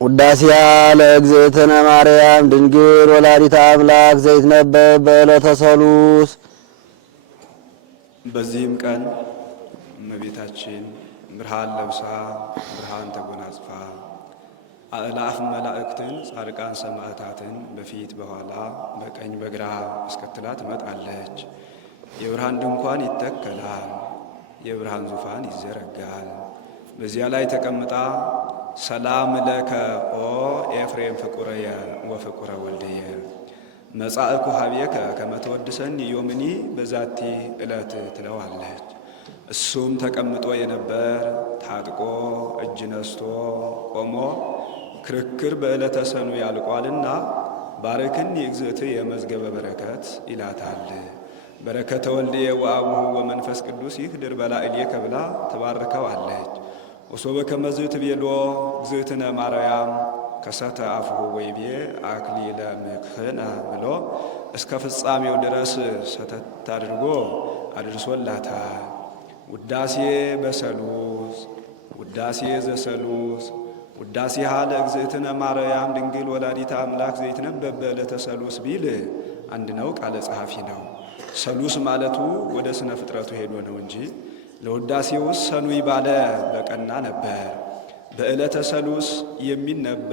ውዳሴያ ለእግዝእትነ ማርያም ድንግል ወላዲተ አምላክ ዘይትነበብ በዕለተ ሰሉስ። በዚህም ቀን እመቤታችን ብርሃን ለብሳ ብርሃን ተጎናጽፋ አእላፍ መላእክትን ጻድቃን ሰማዕታትን በፊት በኋላ በቀኝ በግራ አስከትላ ትመጣለች። የብርሃን ድንኳን ይተከላል፣ የብርሃን ዙፋን ይዘረጋል። በዚያ ላይ ተቀምጣ ሰላም ለከ ኦ ኤፍሬም ፍቁረየ ወፍቁረ ወልድየ መጻእኩ ሀቤከ ከመ ትወድሰኒ ዮምኒ በዛቲ ዕለት ትለዋለች። እሱም ተቀምጦ የነበር ታጥቆ እጅ ነስቶ ቆሞ ክርክር በዕለተ ሰኑ ያልቋልና ባረክኒ እግዝእትየ የመዝገበ በረከት ይላታል። በረከተ ወልድየ ወአቡሁ ወመንፈስ ቅዱስ ይህድር በላዕሌከ ብላ ትባርከዋለች። ወሶበ ከመዝ ትቤሎ እግዝእትነ ማርያም ከሰተ አፍሁ ወይቤ አክሊለ ምክህነ ብሎ እስከ ፍጻሜው ድረስ ሰተት አድርጎ አድርሶላታል። ውዳሴ በሰሉስ ውዳሴ ዘሰሉስ ውዳሴሃ ለእግዝእትነ ማርያም ድንግል ወላዲተ አምላክ ዘይትነበብ በዕለተ ሰሉስ ቢል አንድ ነው፣ ቃለ ጸሐፊ ነው። ሰሉስ ማለቱ ወደ ስነ ፍጥረቱ ሄዶ ነው እንጂ ለውዳሴውስ ሰኑይ ባለ በቀና ነበር። በዕለተ ሰሉስ የሚነበብ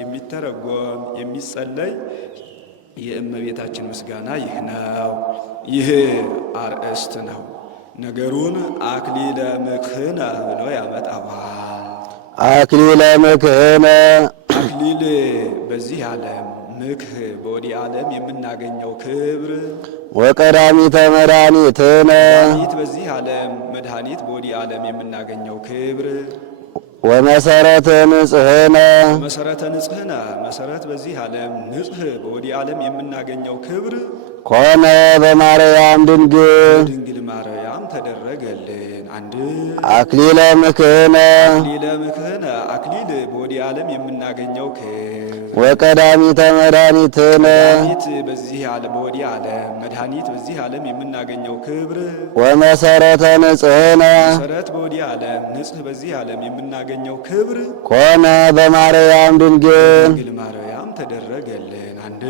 የሚተረጎም የሚጸለይ የእመቤታችን ምስጋና ይህ ነው። ይህ አርእስት ነው። ነገሩን አክሊለ ምክህነ ብሎ ያመጣዋል። አክሊለ ምክህነ አክሊል በዚህ ዓለም ምክህ በወዲህ ዓለም የምናገኘው ክብር ወቀዳሚተ መድኃኒትነ መድኃኒት በዚህ ዓለም መድኃኒት በወዲህ ዓለም የምናገኘው ክብር ወመሰረተ ንጽሕነ መሰረተ ንጽሕነ መሰረት በዚህ ዓለም ንጽሕ በወዲህ ዓለም የምናገኘው ክብር ኮነ በማርያም ድንግል ማርያም ተደረገልን። አንድ አክሊለ ምክህነ አክሊለ ምክህነ አክሊል በወዲህ ዓለም የምናገኘው ክብር ወቀዳሚተ መድኃኒትነ መድኃኒት በዚህ ዓለም በወዲህ ዓለም መድኃኒት በዚህ ዓለም የምናገኘው ክብር ወመሰረተ ንጽሕነ መሰረት በወዲህ ዓለም ንጽሕ በዚህ ዓለም የምናገኘው ክብር ኮነ በማርያም ድንግል ማርያም ተደረገልን። አንድ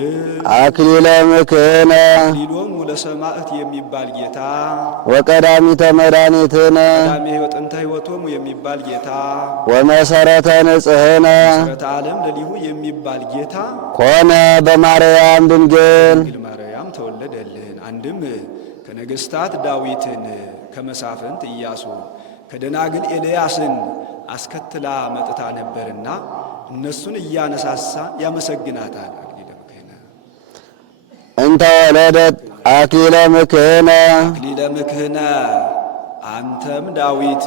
አክሊለ ምክህነ ሊሎም ለሰማዕት የሚባል ጌታ ወቀዳሚተ መድኃኒትነ ቀዳሜ ጥንተ ሕይወቶሙ የሚባል ጌታ ወመሰረተ ንጽሕነ መሰረተ ዓለም ለሊሁ የሚባል ጌታ ኮነ በማርያም ድንግል ማርያም ተወለደልን። አንድም ከነገሥታት ዳዊትን ከመሳፍንት ኢያሱ ከደናግል ኤልያስን አስከትላ መጥታ ነበርና እነሱን እያነሳሳ ያመሰግናታል። አክሊለ ምክህነ እንተ ወለደት አክሊለ ምክህነ አክሊለ ምክህነ አንተም ዳዊት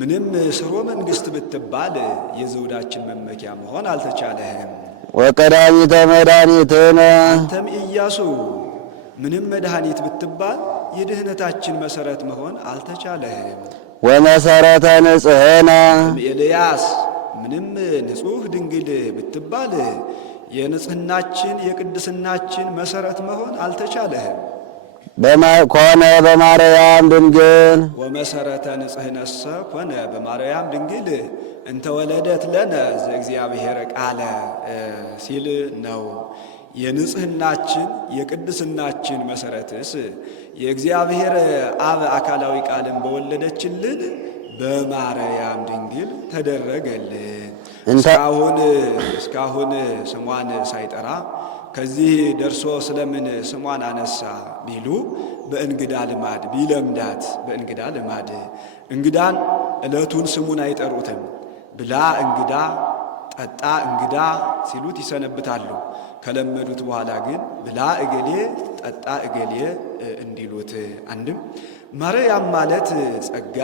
ምንም ስርወ መንግሥት ብትባል የዘውዳችን መመኪያ መሆን አልተቻለህም። ወቀዳሚተ መድኃኒትነ አንተም ኢያሱ ምንም መድኃኒት ብትባል የድኅነታችን መሠረት መሆን አልተቻለህም። ወመሰረተ ንጽሕነ ኤልያስ ምንም ንጹሕ ድንግል ብትባል የንጽሕናችን የቅድስናችን መሠረት መሆን አልተቻለህም። ኮነ በማርያም ድንግል ወመሰረተ ንጽሕነሰ ኮነ በማርያም ድንግል እንተ ወለደት ለነ ዘእግዚአብሔር ቃለ ሲል ነው። የንጽሕናችን የቅድስናችን መሠረትስ የእግዚአብሔር አብ አካላዊ ቃልን በወለደችልን በማርያም ድንግል ተደረገልን። እስካሁን ስሟን ሳይጠራ ከዚህ ደርሶ ስለምን ስሟን አነሳ ቢሉ በእንግዳ ልማድ ቢለምዳት በእንግዳ ልማድ እንግዳን ዕለቱን ስሙን አይጠሩትም። ብላ እንግዳ ጠጣ እንግዳ ሲሉት ይሰነብታሉ። ከለመዱት በኋላ ግን ብላ እገሌ ጠጣ እገሌ እንዲሉት። አንድም ማርያም ማለት ጸጋ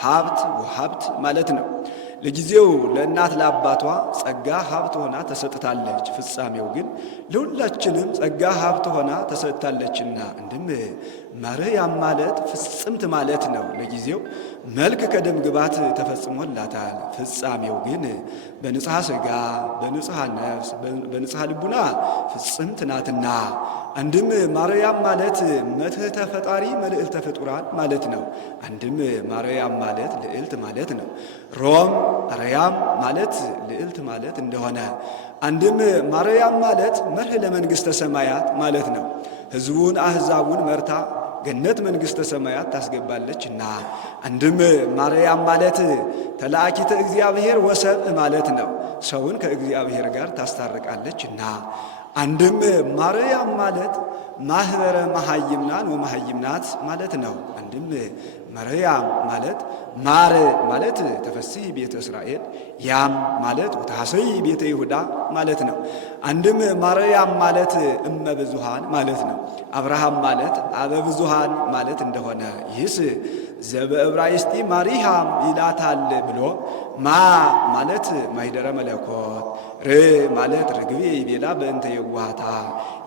ሀብት ወሀብት ማለት ነው። ለጊዜው ለእናት ለአባቷ ጸጋ ሀብት ሆና ተሰጥታለች። ፍጻሜው ግን ለሁላችንም ጸጋ ሀብት ሆና ተሰጥታለችና እንድም ማርያም ማለት ፍጽምት ማለት ነው። ለጊዜው መልክ ከደም ግባት ተፈጽሞላታል። ፍጻሜው ግን በንጽሐ ሥጋ በንጽሐ ነፍስ በንጽሐ ልቡና ፍጽምት ናትና አንድም ማርያም ማለት መትሕተ ፈጣሪ መልዕልተ ፍጡራን ማለት ነው። አንድም ማርያም ማለት ልዕልት ማለት ነው። ሮም አርያም ማለት ልዕልት ማለት እንደሆነ አንድም ማርያም ማለት መርህ ለመንግሥተ ሰማያት ማለት ነው። ሕዝቡን አሕዛቡን መርታ ገነት መንግሥተ ሰማያት ታስገባለችና። አንድም ማርያም ማለት ተላእኪተ እግዚአብሔር ወሰብእ ማለት ነው። ሰውን ከእግዚአብሔር ጋር ታስታርቃለችና። አንድም ማርያም ማለት ማኅበረ መሃይምናን ወመሃይምናት ማለት ነው። አንድም ማርያም ማለት ማር ማለት ተፈሥሒ ቤተ እስራኤል፣ ያም ማለት ወታሰይ ቤተ ይሁዳ ማለት ነው። አንድም ማርያም ማለት እመ ብዙኃን ማለት ነው። አብርሃም ማለት አበ ብዙኃን ማለት እንደሆነ ይህስ ዘበዕብራይስጢ ማሪሃም ይላታል ብሎ ማ ማለት ማኅደረ መለኮት፣ ር ማለት ርግቤ ይቤላ በእንተ የዋሃታ፣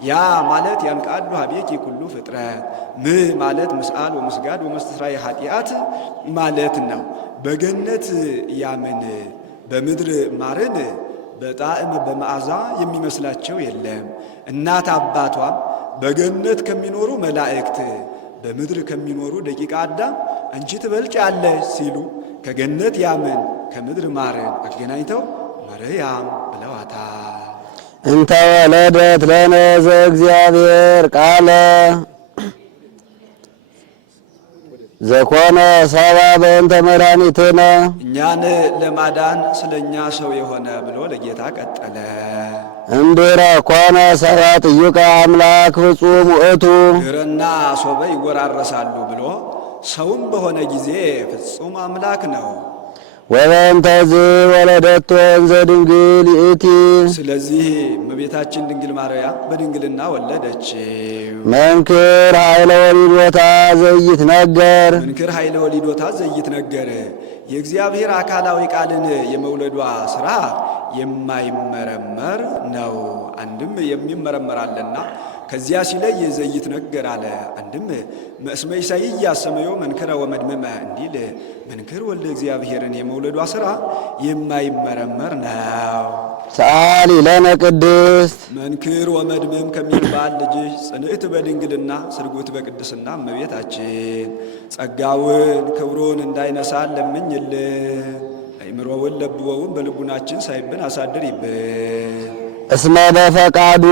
ያ ማለት ያንቃዱ ኀቤኪ ኩሉ ፍጥረት፣ ም ማለት ምስአል ወምስጋድ ወመስተስራይ ኃጢአት ማለት ነው። በገነት ያምን በምድር ማርን በጣዕም በመዓዛ የሚመስላቸው የለም። እናት አባቷም በገነት ከሚኖሩ መላእክት በምድር ከሚኖሩ ደቂቀ አዳም አንቺ ትበልጫለሽ ሲሉ ከገነት ያምን ከምድር ማርን አገናኝተው ማርያም ብለዋታል። እንተ ወለደት ለነ ዘእግዚአብሔር ቃለ ዘኮነ ሰባ በእንተ መድኃኒትነ እኛን ለማዳን ስለ እኛ ሰው የሆነ ብሎ ለጌታ ቀጠለ። እምድኅረ ኮነ ሰባ ጥዩቀ አምላክ ፍጹም ውእቱ ድኅረና ሶበ ይወራረሳሉ ብሎ ሰውም በሆነ ጊዜ ፍጹም አምላክ ነው። ወበእንተዝ ወለደቶ እንዘ ድንግል ይእቲ ስለዚህ እመቤታችን ድንግል ማርያም በድንግልና ወለደችው። መንክር ኃይለ ወሊዶታ ዘይትነገር መንክር ኃይለ ወሊዶታ ዘይትነገር የእግዚአብሔር አካላዊ ቃልን የመውለዷ ሥራ የማይመረመር ነው። አንድም የሚመረመራልና ከዚያ ሲለይ ዘይትነገር አለ። አንድም እስመ ኢሳይያስ ሰመዮ መንክረ ወመድምመ እንዲል መንክር ወልደ እግዚአብሔርን የመውለዷ ሥራ የማይመረመር ነው። ሰአሊ ለነ ቅድስት መንክር ወመድምም ከሚባል ልጅሽ ጽንዕት በድንግልና ስርጉት በቅድስና እመቤታችን ጸጋውን ክብሩን እንዳይነሳን ለምኝልን። አእምሮውን ለብወውን በልቡናችን ሳይብን አሳድሪብን። እስመ በፈቃዱ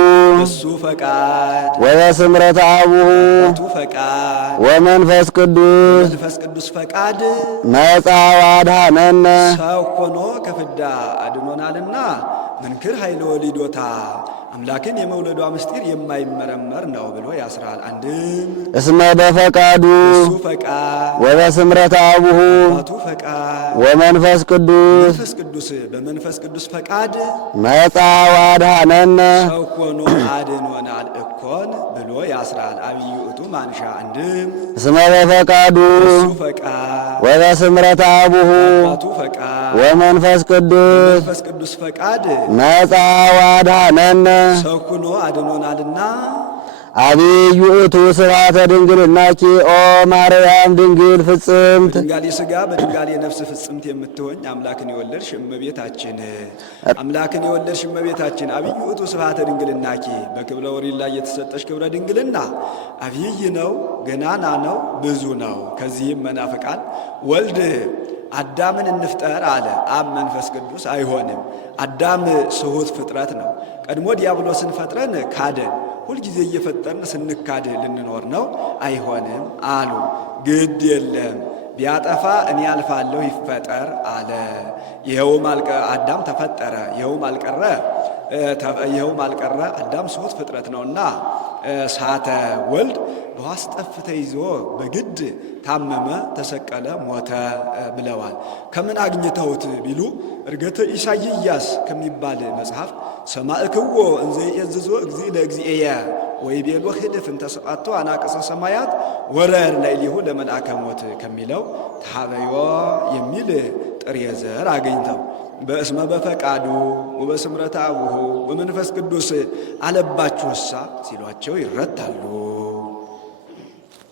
እሱ ፈቃድ ወበስምረተ አቡሁ እቱ ፈቃድ ወመንፈስ ቅዱስ መንፈስ ቅዱስ ፈቃድ መጻ ወአድኀነነ ሰው ሆኖ ከፍዳ አድኖናልና መንክር ኃይለ ወሊዶታ አምላክን የመውለዷ ምስጢር የማይመረመር ነው ብሎ ያስራል። አንድም እስመ በፈቃዱ እሱ ፈቃድ ወበስምረተ አቡሁ እቱ ፈቃድ ወመንፈስ ቅዱስ መንፈስ ቅዱስ በመንፈስ ቅዱስ ፈቃድ መጻ ወአድኀነነ ሰው ሆኖ አድኖናል እኮን ብሎ ያስራል። አብይ ውእቱ ማንሻ። አንድም እስመ በፈቃዱ እሱ ፈቃድ ወበስምረተ አቡሁ እቱ ፈቃድ ወመንፈስ ቅዱስ መንፈስ ቅዱስ ፈቃድ መጻ ወአድኀነነ ሰው ሆኖ አድኖናልና አብይ ውእቱ ስብሐተ ድንግልናኪ ኦ ማርያም ድንግል ፍጽምት በድንጋሌ ሥጋ በድንጋሌ ነፍስ ፍጽምት የምትሆኝ አምላክን የወለድሽ እመቤታችን አምላክን የወለድሽ እመቤታችን አብይ ውእቱ ስብሐተ ድንግልናኪ በክብረ ወሪድ ላይ የተሰጠሽ ክብረ ድንግልና አብይ ነው፣ ገናና ነው፣ ብዙ ነው። ከዚህም መናፍቃን ወልድ አዳምን እንፍጠር አለ። አብ መንፈስ ቅዱስ አይሆንም። አዳም ስሁት ፍጥረት ነው። ቀድሞ ዲያብሎስን ፈጥረን ካደን። ሁልጊዜ እየፈጠርን ስንካድ ልንኖር ነው። አይሆንም አሉ። ግድ የለም ቢያጠፋ እኔ አልፋለሁ ይፈጠር አለ። ይኸውም አዳም ተፈጠረ። ይኸውም አልቀረ አዳም ስሁት ፍጥረት ነውና ሳተ። ወልድ በዋስ ጠፍ ተይዞ በግድ ታመመ፣ ተሰቀለ፣ ሞተ ብለዋል። ከምን አግኝተውት ቢሉ እርገተ ኢሳይያስ ከሚባል መጽሐፍ ሰማዕክዎ እንዘ ይእዝዞ እግዚእ ለእግዚእየ ወይቤሎ ህልፍ እንተ ሰዓቱ አናቅጸ ሰማያት ወረር ላዕሌሁ ለመልአከ ሞት ከሚለው ታበዮ የሚል ጥሬ ዘር አገኝተው በእስመ በፈቃዱ ወበስምረተ አቡሁ ወመንፈስ ቅዱስ አለባችሁሳ ሲሏቸው ይረታሉ።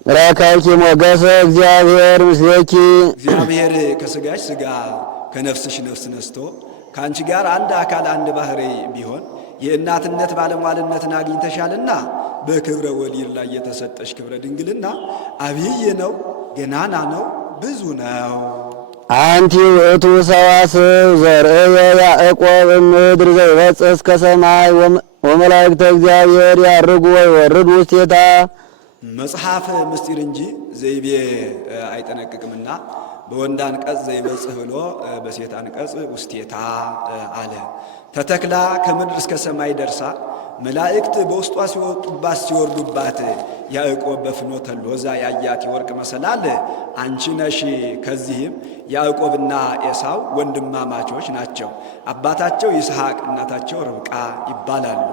ረከብኪ ሞገሰ እግዚአብሔር ምስሌኪ እግዚአብሔር ከሥጋሽ ሥጋ ከነፍስሽ ነፍስ ነስቶ ከአንቺ ጋር አንድ አካል አንድ ባሕርይ ቢሆን የእናትነት ባለሟልነትን አግኝተሻልና በክብረ ወሊድ ላይ የተሰጠሽ ክብረ ድንግልና አብይ ነው፣ ገናና ነው፣ ብዙ ነው። አንቲ ውእቱ ሰዋስው ዘርእየ ያዕቆብ እምድር ዘይበጽሕ እስከ ሰማይ ወመላእክተ እግዚአብሔር ያርጉ ወይወርዱ ውስቴታ። መጽሐፍ ምስጢር እንጂ ዘይቤ አይጠነቅቅምና በወንድ አንቀጽ ዘይበጽሕ ብሎ በሴት አንቀጽ ውስቴታ አለ። ተተክላ ከምድር እስከ ሰማይ ደርሳ መላእክት በውስጧ ሲወጡባት ሲወርዱባት ያዕቆብ በፍኖተ ሎዛ ያያት የወርቅ መሰላል አንቺ ነሽ። ከዚህም ያዕቆብና ኤሳው ወንድማማቾች ናቸው። አባታቸው ይስሐቅ እናታቸው ርብቃ ይባላሉ።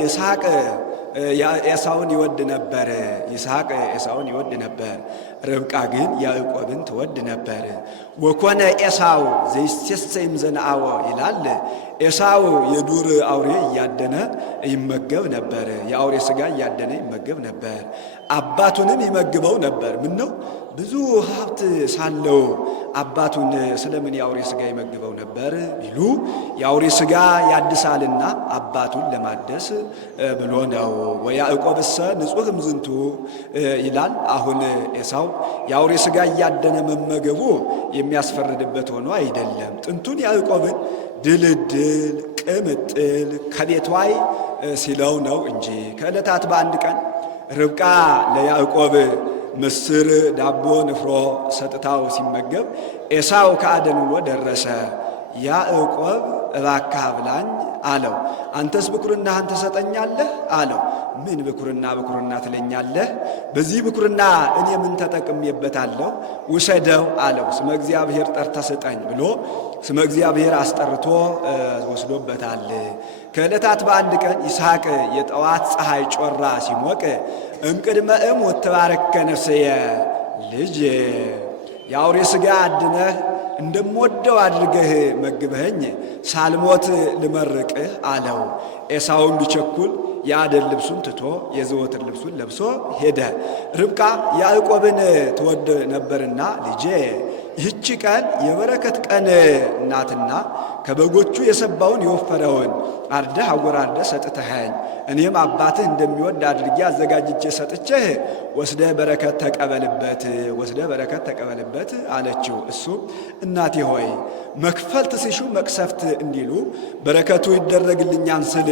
ይስሐቅ ኤሳውን ይወድ ነበር። ይስሐቅ ኤሳውን ይወድ ነበር። ርብቃ ግን ያዕቆብን ትወድ ነበር። ወኮነ ኤሳው ዘይሴሰይም ዘነአወ ይላል። ኤሳው የዱር አውሬ እያደነ ይመገብ ነበር። የአውሬ ሥጋ እያደነ ይመገብ ነበር። አባቱንም ይመግበው ነበር። ምን ነው ብዙ ሀብት ሳለው አባቱን ስለምን የአውሬ ሥጋ ይመግበው ነበር ቢሉ የአውሬ ሥጋ ያድሳልና አባቱን ለማደስ ብሎ ነው። ወያዕቆብሰ ንጹሕ እምዝንቱ ይላል። አሁን ኤሳው የአውሬ ሥጋ እያደነ መመገቡ የሚያስፈርድበት ሆኖ አይደለም። ጥንቱን ያዕቆብን ድልድል ቅምጥል ከቤቷይ ሲለው ነው እንጂ። ከዕለታት በአንድ ቀን ርብቃ ለያዕቆብ ምስር፣ ዳቦ፣ ንፍሮ ሰጥታው ሲመገብ ኤሳው ከአደን ውሎ ደረሰ። ያዕቆብ እባክህ አብላኝ አለው። አንተስ ብኩርናህን ትሰጠኛለህ አለው። ምን ብኩርና ብኩርና ትለኛለህ? በዚህ ብኩርና እኔ ምን ተጠቅሜበታለሁ? ውሰደው አለው። ስመ እግዚአብሔር ጠርተህ ስጠኝ ብሎ ስመ እግዚአብሔር አስጠርቶ ወስዶበታል። ከዕለታት በአንድ ቀን ይስሐቅ የጠዋት ፀሐይ ጮራ ሲሞቅ እምቅድመ እሞት ተባረከ ነፍስየ፣ ልጅ የአውሬ ሥጋ አድነህ እንደምወደው አድርገህ መግበኸኝ ሳልሞት ልመርቅህ አለው። ኤሳውን ቢቸኩል የአደን ልብሱን ትቶ የዘወትር ልብሱን ለብሶ ሄደ። ርብቃ ያዕቆብን ትወድ ነበርና ልጄ ይህች ቀን የበረከት ቀን ናትና ከበጎቹ የሰባውን የወፈረውን አርደህ አወራርደህ ሰጥተኸኝ እኔም አባትህ እንደሚወድ አድርጌ አዘጋጅቼ ሰጥቼህ ወስደህ በረከት ተቀበልበት አለችው። እሱም እናቴ ሆይ መክፈልት ሲሹ መቅሰፍት እንዲሉ በረከቱ ይደረግልኛን ስል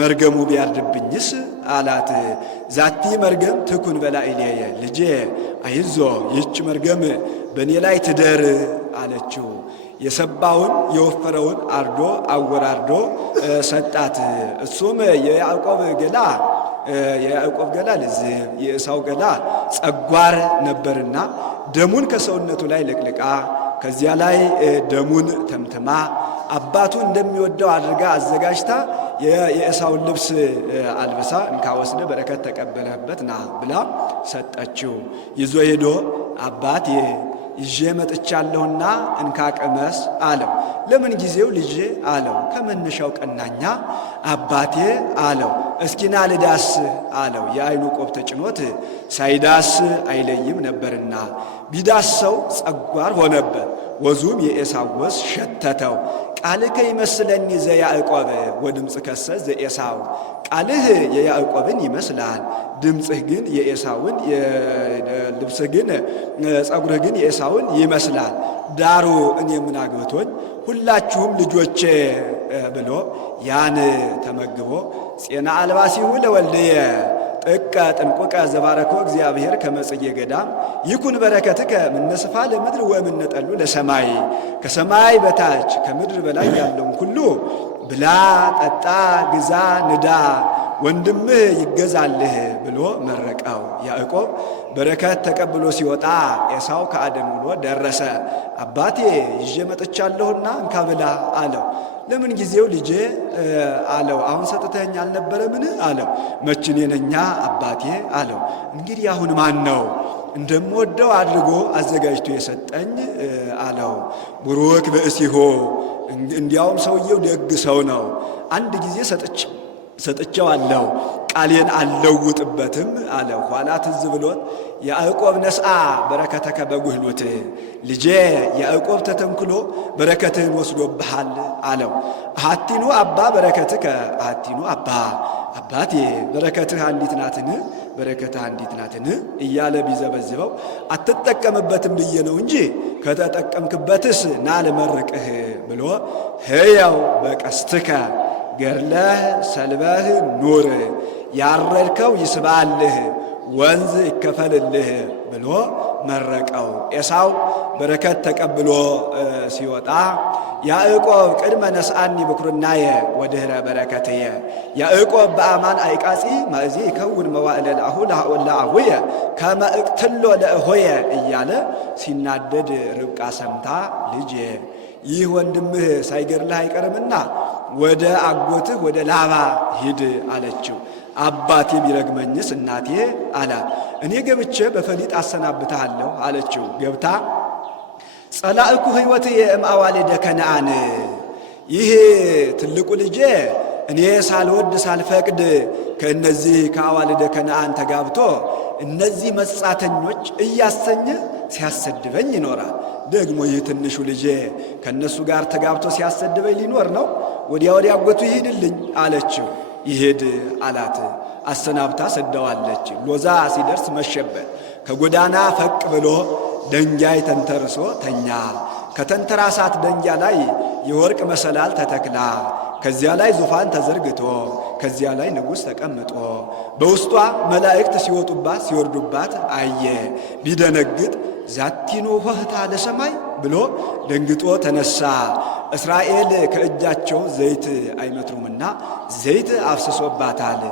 መርገሙ ቢያርድብኝስ አላት። ዛቲ መርገም ትኩን በላዕሌየ፣ ልጄ አይዞ ይህች መርገም በእኔ ላይ ትደር አለችው። የሰባውን የወፈረውን አርዶ አወራርዶ ሰጣት። እሱም የያዕቆብ ገላ ልዝብ የኤሳው ገላ ጸጓር ነበርና ደሙን ከሰውነቱ ላይ ለቅልቃ ከዚያ ላይ ደሙን ተምትማ አባቱ እንደሚወደው አድርጋ አዘጋጅታ የኤሳውን ልብስ አልብሳ እንካ ወስደ በረከት ተቀበለህበት ና ብላ ሰጠችው። ይዞ ሄዶ አባቴ ይዤ መጥቻለሁና እንካ ቅመስ አለው። ለምን ጊዜው ልጄ አለው። ከመነሻው ቀናኛ አባቴ አለው። እስኪና ልዳስ አለው። የዓይኑ ቆብ ተጭኖት ሳይዳስ አይለይም ነበርና ቢዳሰው ጸጓር ሆነበት። ወዙም የኤሳው ወዝ ሸተተው። ቃልከ ይመስለኒ ዘያዕቆብ ወድምፅከሰ ዘኤሳው፣ ቃልህ የያዕቆብን ይመስላል፣ ድምፅህ ግን የኤሳውን፣ ልብስህ ግን ጸጉርህ ግን የኤሳውን ይመስላል። ዳሩ እኔ ምን አግብቶኝ ሁላችሁም ልጆቼ ብሎ ያን ተመግቦ ፄና አልባሲሁ ለወልድየ ጥቀ ጥንቁቀ ዘባረኮ እግዚአብሔር ከመጽጌ ገዳም ይኩን በረከትከ ምነስፋ ለምድር ወምነጠሉ ለሰማይ፣ ከሰማይ በታች ከምድር በላይ ያለውን ሁሉ ብላ ጠጣ ግዛ ንዳ ወንድምህ ይገዛልህ ብሎ መረቀው። ያዕቆብ በረከት ተቀብሎ ሲወጣ ኤሳው ከአደን ውሎ ደረሰ። አባቴ ይዤ መጥቻለሁና እንካ ብላ አለው። ለምን ጊዜው ልጄ አለው። አሁን ሰጥተኸኝ አልነበረምን አለው። መችን የነኛ አባቴ አለው። እንግዲህ አሁን ማን ነው እንደምወደው አድርጎ አዘጋጅቶ የሰጠኝ አለው። ቡሩክ ብእሲሆ፣ እንዲያውም ሰውየው ደግ ሰው ነው። አንድ ጊዜ ሰጥቼዋለሁ፣ ቃሌን አልለውጥበትም አለው። ኋላ ትዝ ብሎት ያዕቆብ ነስአ በረከተከ በጉህሉት፣ ልጄ ያዕቆብ ተተንክሎ በረከትህን ወስዶብሃል አለው። አሐቲኑ አባ በረከትከ አሐቲኑ አባ፣ አባቴ በረከትህ አንዲት ናትን? በረከትህ አንዲት ናትን? እያለ ቢዘበዝበው አትጠቀምበትም ብዬ ነው እንጂ ከተጠቀምክበትስ ና ልመርቅህ ብሎ ሕያው በቀስትከ ገድለህ ሰልበህ ኑር፣ ያረድከው ይስባልህ ወንዝ ይከፈልልህ ብሎ መረቀው። ኤሳው በረከት ተቀብሎ ሲወጣ ያዕቆብ ቅድመ ነስአኒ ብኩርናየ ወድኅረ በረከትየ፣ ያዕቆብ በአማን አይቃጺ ማእዜ ይከውን መዋዕለ ለአሁ ለአሁየ ከመ እቅትሎ ለእሆየ እያለ ሲናደድ ርብቃ ሰምታ ልጄ ይህ ወንድምህ ሳይገድልህ አይቀርምና ወደ አጎትህ ወደ ላባ ሂድ አለችው። አባቴ ቢረግመኝስ እናቴ አላት። እኔ ገብቼ በፈሊጥ አሰናብትሃለሁ አለችው። ገብታ ጸላእኩ ሕይወት የእምአዋልደ ከነአን፣ ይህ ትልቁ ልጄ እኔ ሳልወድ ሳልፈቅድ ከእነዚህ ከአዋልደ ከነአን ተጋብቶ እነዚህ መጻተኞች እያሰኘ ሲያሰድበኝ ይኖራል። ደግሞ ይህ ትንሹ ልጄ ከእነሱ ጋር ተጋብቶ ሲያሰድበኝ ሊኖር ነው። ወዲያ ወዲያ አጎቱ ይሂድልኝ አለችው። ይሄድ አላት። አሰናብታ ሰደዋለች። ሎዛ ሲደርስ መሸበት። ከጎዳና ፈቅ ብሎ ደንጋይ ተንተርሶ ተኛ። ከተንተራሳት ደንጋይ ላይ የወርቅ መሰላል ተተክላ፣ ከዚያ ላይ ዙፋን ተዘርግቶ፣ ከዚያ ላይ ንጉሥ ተቀምጦ፣ በውስጧ መላእክት ሲወጡባት ሲወርዱባት አየ። ቢደነግጥ ዛቲኑ ሆህታ ለሰማይ ብሎ ደንግጦ ተነሳ። እስራኤል ከእጃቸው ዘይት አይመትሩምና ዘይት አፍስሶባታል።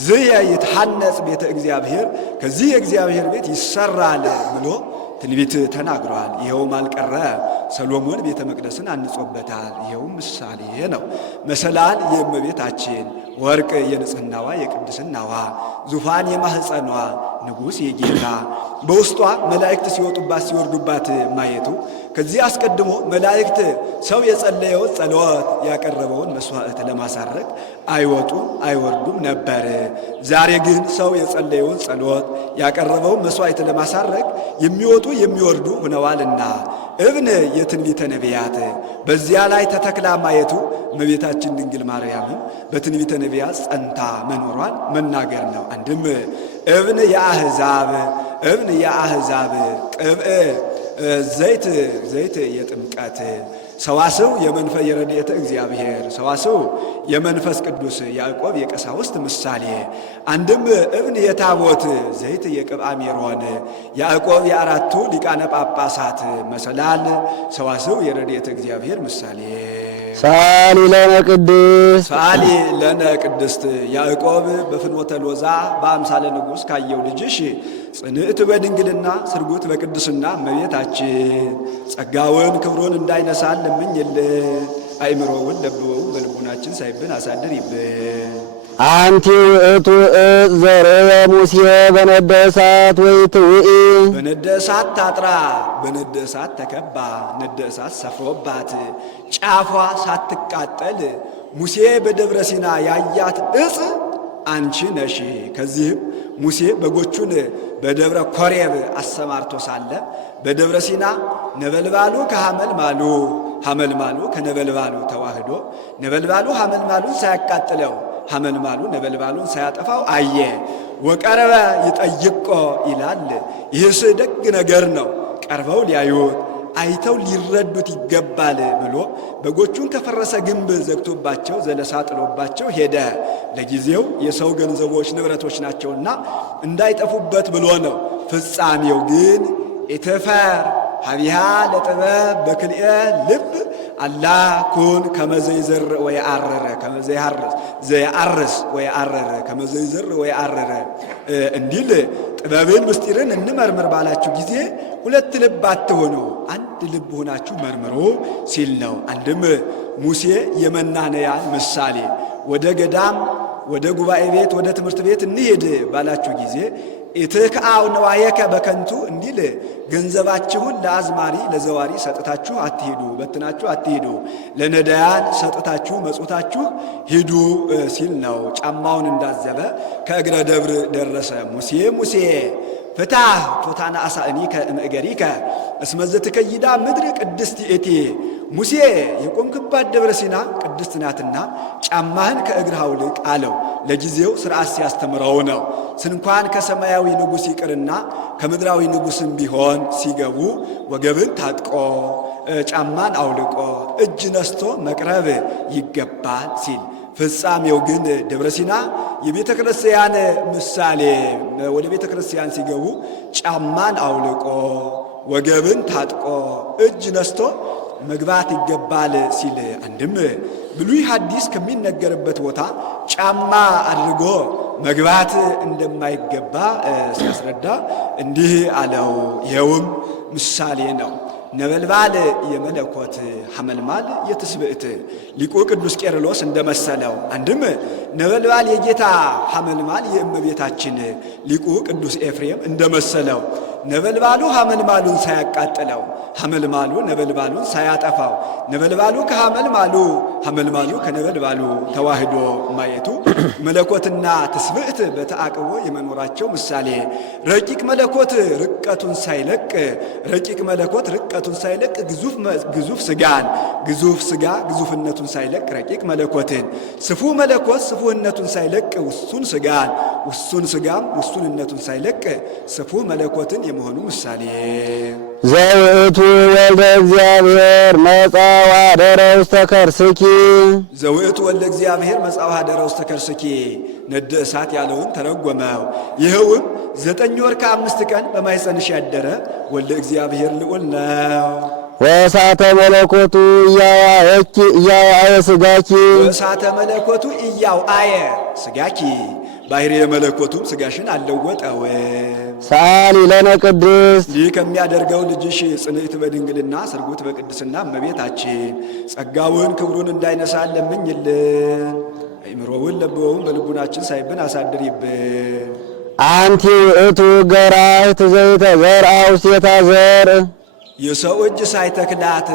ዝየ ይትሐነጽ ቤተ እግዚአብሔር፣ ከዚህ የእግዚአብሔር ቤት ይሰራል ብሎ ትንቢት ተናግሯል። ይኸውም አልቀረ ሰሎሞን ቤተ መቅደስን አንጾበታል። ይኸውም ምሳሌ ነው። መሰላል የእመቤታችን፣ ወርቅ የንጽሕናዋ የቅድስናዋ፣ ዙፋን የማኅፀኗ፣ ንጉሥ የጌታ፣ በውስጧ መላእክት ሲወጡባት ሲወርዱባት ማየቱ ከዚህ አስቀድሞ መላእክት ሰው የጸለየውን ጸሎት ያቀረበውን መሥዋዕት ለማሳረግ አይወጡም አይወርዱም ነበር። ዛሬ ግን ሰው የጸለየውን ጸሎት ያቀረበውን መሥዋዕት ለማሳረግ የሚወጡ የሚወርዱ ሆነዋልና እብን የትንቢተ ነቢያት በዚያ ላይ ተተክላ ማየቱ እመቤታችን ድንግል ማርያምን በትንቢተ ነቢያት ጸንታ መኖሯን መናገር ነው። አንድም እብን የአሕዛብ እብን የአሕዛብ ቅብእ ዘይት የጥምቀት ሰዋስው የመንፈስ የረድኤተ እግዚአብሔር ሰዋስው የመንፈስ ቅዱስ ያዕቆብ የቀሳውስት ምሳሌ። አንድም እብን የታቦት ዘይት የቅብአ ሜሮን ያዕቆብ የአራቱ ሊቃነ ጳጳሳት መሰላል ሰዋስው የረድኤተ እግዚአብሔር ምሳሌ። ሳሊ ለነ ቅድስት ሳሊ ለነ ቅድስት ያዕቆብ በፍኖተ ሎዛ በአምሳለ ንጉሥ ካየው ልጅሽ ጽንዕት በድንግልና ስርጉት በቅድስና እመቤታችን ጸጋውን ክብሩን እንዳይነሳል ለምኝልን። አእምሮውን ለብበውን በልቡናችን ሳይብን አሳድሪብን። አንቲ ውእቱ ዕፅ ዘርአ ሙሴ በነደ እሳት ወኢትውኢ፣ በነደ እሳት ታጥራ በነደ እሳት ተከባ ነደ እሳት ሰፍሮባት ጫፏ ሳትቃጠል ሙሴ በደብረ ሲና ያያት ዕፅ አንቺ ነሽ። ከዚህም ሙሴ በጎቹን በደብረ ኮሬብ አሰማርቶ ሳለ በደብረ ሲና ነበልባሉ ከሐመልማሉ ሐመልማሉ ከነበልባሉ ተዋህዶ ነበልባሉ ሐመልማሉን ሳያቃጥለው ሐመልማሉ ነበልባሉን ሳያጠፋው አየ። ወቀረበ ይጠይቆ ይላል። ይህስ ደግ ነገር ነው፣ ቀርበው ሊያዩት አይተው ሊረዱት ይገባል ብሎ በጎቹን ከፈረሰ ግንብ ዘግቶባቸው ዘለሳ ጥሎባቸው ሄደ። ለጊዜው የሰው ገንዘቦች ንብረቶች ናቸውና እንዳይጠፉበት ብሎ ነው። ፍጻሜው ግን ኢትፈር ሀቢሃ ለጥበብ በክልኤ ልብ አላ ኩን ከመዘይዘር ወየአረረ ከመዘያርስ ወየአረረ ከመዘይዘር ወየአረረ እንዲል ጥበብን ምስጢርን እንመርምር ባላችሁ ጊዜ ሁለት ልብ አትሆኑ፣ አንድ ልብ ሆናችሁ መርምሮ ሲል ነው። አንድም ሙሴ የመናንያን ምሳሌ ወደ ገዳም ወደ ጉባኤ ቤት ወደ ትምህርት ቤት እንሄድ ባላችሁ ጊዜ ኢትክአው ነዋየከ በከንቱ እንዲል ገንዘባችሁን ለአዝማሪ ለዘዋሪ ሰጥታችሁ አትሂዱ፣ በትናችሁ አትሂዱ፣ ለነዳያን ሰጥታችሁ መጽውታችሁ ሂዱ ሲል ነው። ጫማውን እንዳዘበ ከእግረ ደብር ደረሰ። ሙሴ ሙሴ ፍታህ ቶታና አሳእኒከ እምእገሪከ እስመ ዘትከይዳ ምድር ቅድስት ይእቲ። ሙሴ የቆምክባት ደብረ ሲና ቅድስት ናትና ጫማህን ከእግርህ አውልቅ አለው። ለጊዜው ሥርዓት ሲያስተምረው ነው። ስንኳን ከሰማያዊ ንጉሥ ይቅርና ከምድራዊ ንጉሥም ቢሆን ሲገቡ ወገብን ታጥቆ ጫማን አውልቆ እጅ ነስቶ መቅረብ ይገባል ሲል ፍጻሜው ግን ደብረ ሲና የቤተ ክርስቲያን ምሳሌ፣ ወደ ቤተ ክርስቲያን ሲገቡ ጫማን አውልቆ ወገብን ታጥቆ እጅ ነስቶ መግባት ይገባል ሲል አንድም ብሉይ ሐዲስ ከሚነገርበት ቦታ ጫማ አድርጎ መግባት እንደማይገባ ሲያስረዳ እንዲህ አለው። ይኸውም ምሳሌ ነው። ነበልባል የመለኮት ሐመልማል የትስብእት ሊቁ ቅዱስ ቄርሎስ እንደመሰለው አንድም ነበልባል የጌታ ሐመልማል የእመቤታችን ሊቁ ቅዱስ ኤፍሬም እንደመሰለው ነበልባሉ ሐመልማሉን ሳያቃጥለው፣ ሐመልማሉ ነበልባሉን ሳያጠፋው፣ ነበልባሉ ከሐመልማሉ ሐመልማሉ ከነበልባሉ ተዋህዶ ማየቱ መለኮትና ትስብእት በተአቅቦ የመኖራቸው ምሳሌ፣ ረቂቅ መለኮት ርቀቱን ሳይለቅ ረቂቅ መለኮት ርቀቱን ሳይለቅ ግዙፍ ሥጋን ግዙፍ ሥጋ ግዙፍነቱን ሳይለቅ ረቂቅ መለኮትን ስፉ መለኮት ስፉህነቱን ሳይለቅ ውሱን ሥጋን ውሱን ሥጋም ውሱንነቱን ሳይለቅ ስፉ መለኮትን የመሆኑ ምሳሌ ዘውእቱ ወልደ እግዚአብሔር መጻ ወኀደረ ውስተ ከርስኪ ዘውእቱ ወልደ እግዚአብሔር መጻ ወኀደረ ውስተ ከርስኪ ነደ እሳት ያለውን ተረጎመው። ይኸውም 9 ወር ከ5 ቀን በማኅፀንሽ ያደረ ወልደ እግዚአብሔር ልዑል ነው። ወእሳተ መለኮቱ እያዋየ ሥጋኪ ወእሳተ መለኮቱ እያውአየ ሥጋኪ ባሕርየ መለኮቱም ሥጋሽን አልለወጠው። ሰአሊ ለነ ቅድስት ይህ ከሚያደርገው ልጅሽ ጽንዕት በድንግልና ስርጉት በቅድስና እመቤታችን ጸጋውን ክብሩን እንዳይነሳን ለምኝልን። አእምሮውን ለብወውን በልቡናችን ሳይብን አሳድሪብን። አንቲ ውእቱ ገራህት ዘይተዘርአ ውስቴታ ዘርእ የሰው እጅ ሳይተክላት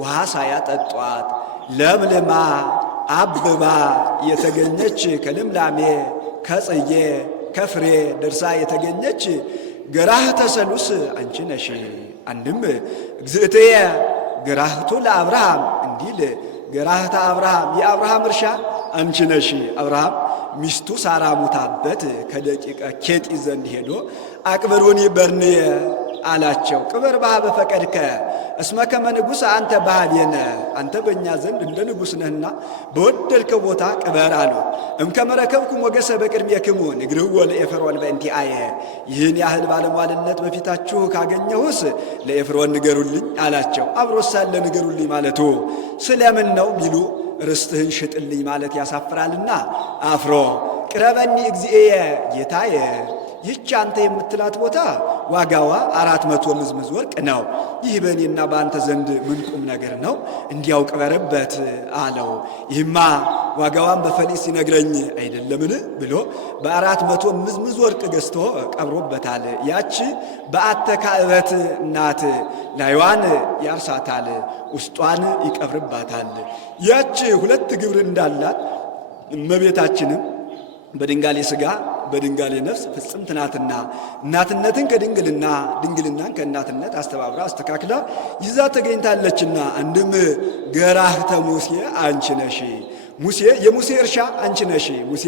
ውሃ ሳያጠጧት ለምልማ አብባ የተገኘች ከልምላሜ ከጽዬ ከፍሬ ደርሳ የተገኘች ገራህተ ሰሉስ አንቺ ነሽ። አንድም እግዝእትየ ገራህቱ ለአብርሃም እንዲል ገራህተ አብርሃም የአብርሃም እርሻ አንቺ ነሽ። አብርሃም ሚስቱ ሳራ ሙታበት ከደቂቀ ኬጢ ዘንድ ሄዶ አቅብሩኒ በርንየ አላቸው። ቅበር በኀበ ፈቀድከ እስመ ከመ ንጉሥ አንተ በኀቤነ አንተ በእኛ ዘንድ እንደ ንጉሥ ነህና በወደድከው ቦታ ቅበር አሉ። እምከመ ረከብኩ ሞገሰ በቅድሜክሙ ንግርዎ ለኤፍሮን በእንቲአየ ይህን ያህል ባለሟልነት በፊታችሁ ካገኘሁስ ለኤፍሮን ንገሩልኝ አላቸው። አብሮት ሳለ ንገሩልኝ ማለቱ ስለምን ነው ቢሉ ርስትህን ሽጥልኝ ማለት ያሳፍራልና አፍሮ ቅረበኒ እግዚእየ ጌታየ ይህች አንተ የምትላት ቦታ ዋጋዋ 400 ምዝምዝ ወርቅ ነው። ይህ በእኔና በአንተ ዘንድ ምን ቁም ነገር ነው? እንዲያው ቅበርበት አለው። ይህማ ዋጋዋን በፈሊስ ሲነግረኝ አይደለምን ብሎ በ400 ምዝምዝ ወርቅ ገዝቶ ቀብሮበታል። ያች በአተ ካዕበት ናት። ላይዋን ያርሳታል፣ ውስጧን ይቀብርባታል። ያች 2 ግብር እንዳላት እመቤታችንም በድንጋሌ ሥጋ በድንጋሌ ነፍስ ፍጽምት ናትና እናትነትን ከድንግልና ድንግልናን ከእናትነት አስተባብራ አስተካክላ ይዛ ተገኝታለችና አንድም ገራህተ ሙሴ አንቺ ነሽ። ሙሴ የሙሴ እርሻ አንቺ ነሽ። ሙሴ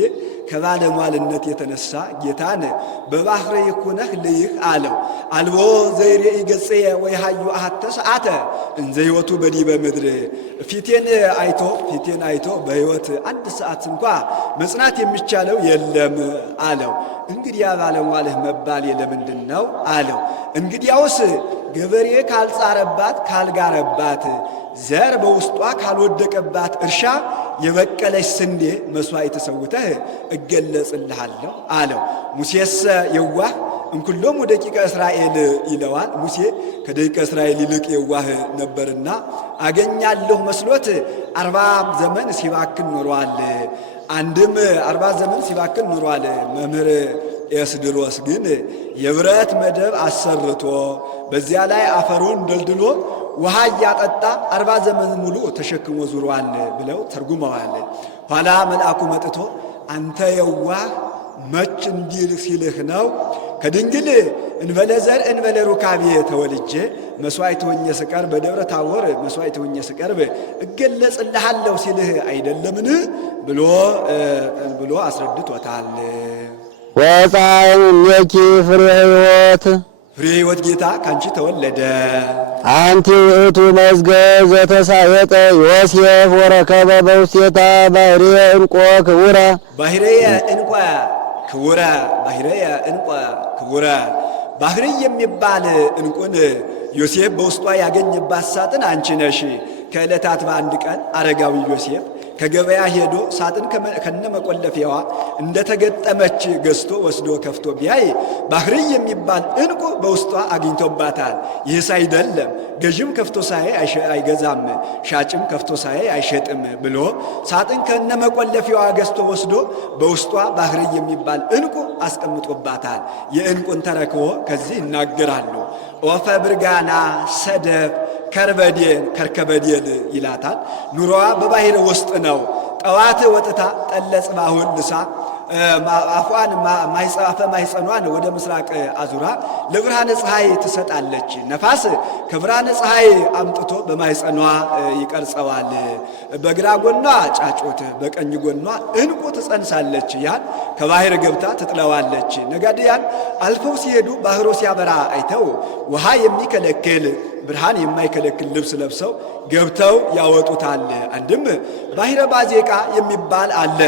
ከባለሟልነት የተነሳ ጌታን በባሕረ ይኩነህ ልይህ አለው። አልቦ ዘይሬኢ ገጽየ ወይሃዩ አሐተ ሰዓተ እንዘ ሕይወቱ በዲበ ምድር ፊቴን አይቶ በሕይወት 1 ሰዓት እንኳ መጽናት የሚቻለው የለም አለው። እንግዲያ ባለሟልህ መባል ለምንድን ነው አለው። እንግዲያውስ ገበሬ ካልጻረባት ካልጋረባት ዘር በውስጧ ካልወደቀባት እርሻ የበቀለች ስንዴ መሥዋዕት ሰውተህ እገለጽልሃለሁ አለው። ሙሴሰ የዋህ እምኩሎሙ ደቂቀ እስራኤል ይለዋል። ሙሴ ከደቂቀ እስራኤል ይልቅ የዋህ ነበርና አገኛለሁ መስሎት 40 ዘመን ሲባክን ኖሯል። አንድም 40 ዘመን ሲባክን ኖሯል። መምህር ኤስድሮስ ግን የብረት መደብ አሰርቶ በዚያ ላይ አፈሩን ደልድሎ ውሃ እያጠጣ 40 ዘመን ሙሉ ተሸክሞ ዙሯል ብለው ተርጉመዋል። ኋላ መልአኩ መጥቶ አንተ የዋህ መች እንዲል ሲልህ ነው ከድንግል እንበለ ዘር እንበለ ሩካቤ ተወልጄ መሥዋዕት ሆኜ ስቀርብ በደብረ ታቦር መሥዋዕት ሆኜ ስቀርብ እገለጽልሃለሁ ሲልህ አይደለምን ብሎ አስረድቶታል። ወፀሐይ እምኔኪ ፍሬ ሕይወት ፍሬ ሕይወት ጌታ ካንቺ ተወለደ። አንቲ ውእቱ መዝገብ ዘተሳየጠ ዮሴፍ ወረከበ በውስቴታ ባሕርየ ዕንቆ ክቡረ ባሕርየ ዕንቆ ክቡረ ባሕርየ ዕንቆ ክቡረ ባሕርይ የሚባል ዕንቁን ዮሴፍ በውስጧ ያገኘባት ሳጥን አንቺ ነሽ። ከዕለታት በአንድ ቀን አረጋዊ ዮሴፍ ከገበያ ሄዶ ሳጥን ከነመቆለፊያዋ እንደተገጠመች ገዝቶ ወስዶ ከፍቶ ቢያይ ባሕርይ የሚባል ዕንቁ በውስጧ አግኝቶባታል። ይህስ አይደለም ገዥም ከፍቶ ሳይ አይገዛም፣ ሻጭም ከፍቶ ሳይ አይሸጥም ብሎ ሳጥን ከነመቆለፊያዋ ገዝቶ ወስዶ በውስጧ ባሕርይ የሚባል ዕንቁ አስቀምጦባታል። የዕንቁን ተረክቦ ከዚህ ይናገራሉ። ኦፈ ብርጋና ሰደፍ ከርበዴን ከርከበዴን ይላታል። ኑሮዋ በባሕር ውስጥ ነው። ጠዋት ወጥታ ጠለ ጽባሁን ልሳ አፏን አፈ ማሕፀኗን ወደ ምስራቅ አዙራ ለብርሃነ ፀሐይ ትሰጣለች። ነፋስ ከብርሃነ ፀሐይ አምጥቶ በማሕፀኗ ይቀርጸዋል። በግራ ጎኗ ጫጩት፣ በቀኝ ጎኗ ዕንቁ ትጸንሳለች። ያን ከባሕር ገብታ ትጥለዋለች። ነጋዴያን አልፈው ሲሄዱ ባሕሩ ሲያበራ አይተው ውሃ የሚከለክል ብርሃን የማይከለክል ልብስ ለብሰው ገብተው ያወጡታል። አንድም ባሕረ ባዜቃ የሚባል አለ።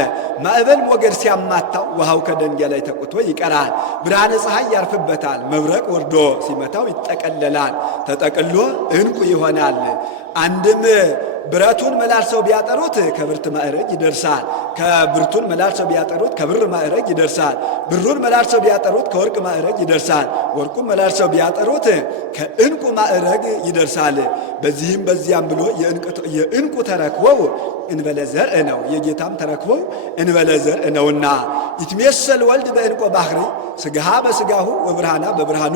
ማዕበል ሞገድ ሲያማታው ውሃው ከደንጊያ ላይ ተቁቶ ይቀራል። ብርሃነ ፀሐይ ያርፍበታል። መብረቅ ወርዶ ሲመታው ይጠቀለላል። ተጠቅሎ ዕንቁ ይሆናል። አንድም ብረቱን መላልሰው ቢያጠሩት ከብርት ማዕረግ ይደርሳል። ከብርቱን መላልሰው ቢያጠሩት ከብር ማዕረግ ይደርሳል። ብሩን መላልሰው ቢያጠሩት ከወርቅ ማዕረግ ይደርሳል። ወርቁን መላልሰው ቢያጠሩት ከዕንቁ ማዕረግ ይደርሳል። በዚህም በዚያም ብሎ የዕንቁ ተረክቦው እንበለ ዘርእ ነው። የጌታም ተረክቦው እንበለ ዘርእ ነውና ይትሜሰል ወልድ በዕንቆ ባሕርይ ሥጋሃ በሥጋሁ ወብርሃና በብርሃኑ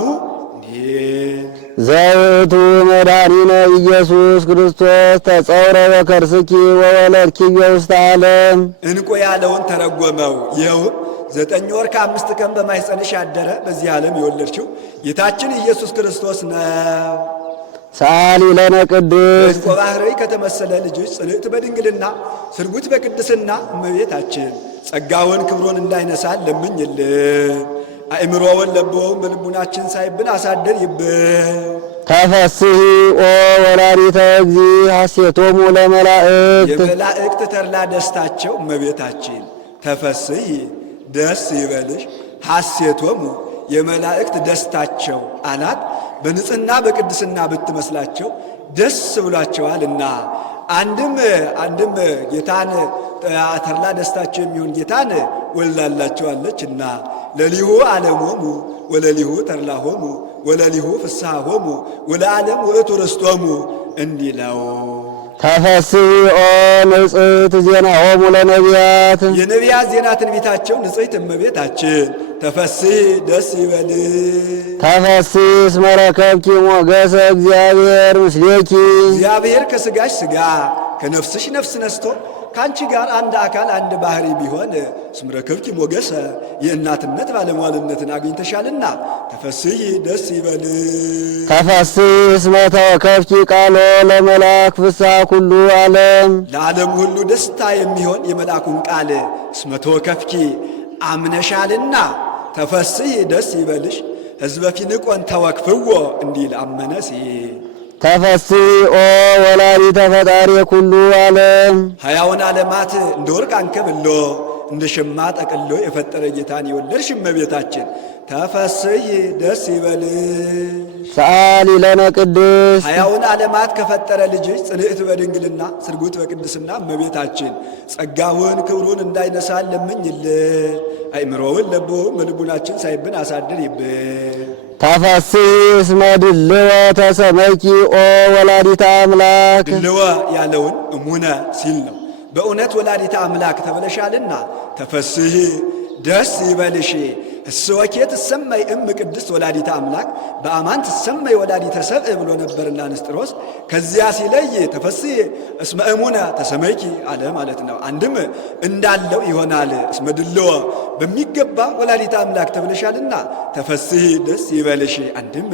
ዘውእቱ መድኃኒነ ኢየሱስ ክርስቶስ ተጸውረ በከርስኪ ወወለድኪዮ ውስተ ዓለም። ዕንቁ ያለውን ተረጎመው። ይኸውም 9 ወር ከ5 ቀን በማኅፀንሽ ያደረ በዚህ ዓለም የወለድችው ጌታችን ኢየሱስ ክርስቶስ ነው። ሰአሊ ለነ ቅድስት በዕንቆ ባሕርይ ከተመሰለ ልጅሽ ጽንዕት በድንግልና ስርጉት በቅድስና እመቤታችን ጸጋውን ክብሩን እንዳይነሳን ለምኝልን። አእምሮውን ለቦውን በልቡናችን ሳይብን አሳደር ይብን። ተፈስሒ ኦ ወላዲተ እግዚእ ሐሴቶሙ ለመላእክት የመላእክት ተድላ ደስታቸው እመቤታችን ተፈስሒ ደስ ይበልሽ ሐሴቶሙ የመላእክት ደስታቸው አላት። በንጽሕና በቅድስና ብትመስላቸው ደስ ብሏቸዋልና አንድም ጌታን ተድላ ደስታቸው የሚሆን ጌታን ወልዳላቸዋለችና ለሊሁ ዓለሞሙ ወለሊሁ ተድላሆሙ ወለሊሁ ፍስሐሆሙ ወለዓለም ውእቱ ርስቶሙ እንዲለው ተፈስሒ ኦ ንጽሕት ዜናሆሙ ለነቢያት የነቢያት ዜና ትንቢታቸው ንጽሕት እመቤታችን ተፈስሒ ደስ ይበልሽ። ተፈስሒ እስመ ረከብኪ ሞገሰ እግዚአብሔር ምስሌኪ እግዚአብሔር ከሥጋሽ ሥጋ ከነፍስሽ ነፍስ ነስቶ ከአንቺ ጋር አንድ አካል አንድ ባሕሪ ቢሆን እስመ ረከብኪ ሞገሰ የእናትነት ባለሟልነትን አግኝተሻልና ተፈስሒ ደስ ይበልሽ። ተፈስሒ እስመ ተወከፍኪ ቃሎ ለመልአክ ፍስሐ ኩሉ ዓለም ለዓለም ሁሉ ደስታ የሚሆን የመልአኩን ቃል እስመ ተወከፍኪ አምነሻልና ተፈስሒ ደስ ይበልሽ። ሕዝበ ፊንቆን ተወክፍዎ እንዲል አመነ ሲል ተፈስሒ ኦ ወላዲተ ፈጣሪ ኩሉ ዓለም ሕያውን ዓለማት እንደ ወርቅ አንከብሎ እንደ ሸማ ጠቅሎ የፈጠረ ጌታን የወለድሽ እመቤታችን ተፈስሒ ደስ ይበልሽ። ሰአሊ ለነ ቅድስት ሕያውን ዓለማት ከፈጠረ ልጅሽ ጽንዕት በድንግልና ስርጉት በቅድስና እመቤታችን ጸጋውን ክብሩን እንዳይነሳን ለምኝልን። አእምሮውን ለቦውን በልቡናችን ሳይብን አሳድር ይብን። ተፈስሒ እስመ ድልወ ተሰመይኪ ኦ ወላዲተ አምላክ ድልወ ያለውን እሙነ ሲል ነው። በእውነት ወላዲተ አምላክ ተብለሻልና ተፈስሒ ደስ ይበልሽ። እስወኬ ትሰመይ እም ቅድስት ወላዲተ አምላክ በአማን ትሰመይ ወላዲተ ሰብእ ብሎ ነበርና ንስጥሮስ። ከዚያ ሲለይ ተፈስሒ እስመ እሙነ ተሰመይኪ አለ ማለት ነው። አንድም እንዳለው ይሆናል እስመ ድልዎ በሚገባ ወላዲተ አምላክ ተብለሻልና ተፈስሒ ደስ ይበልሽ። አንድም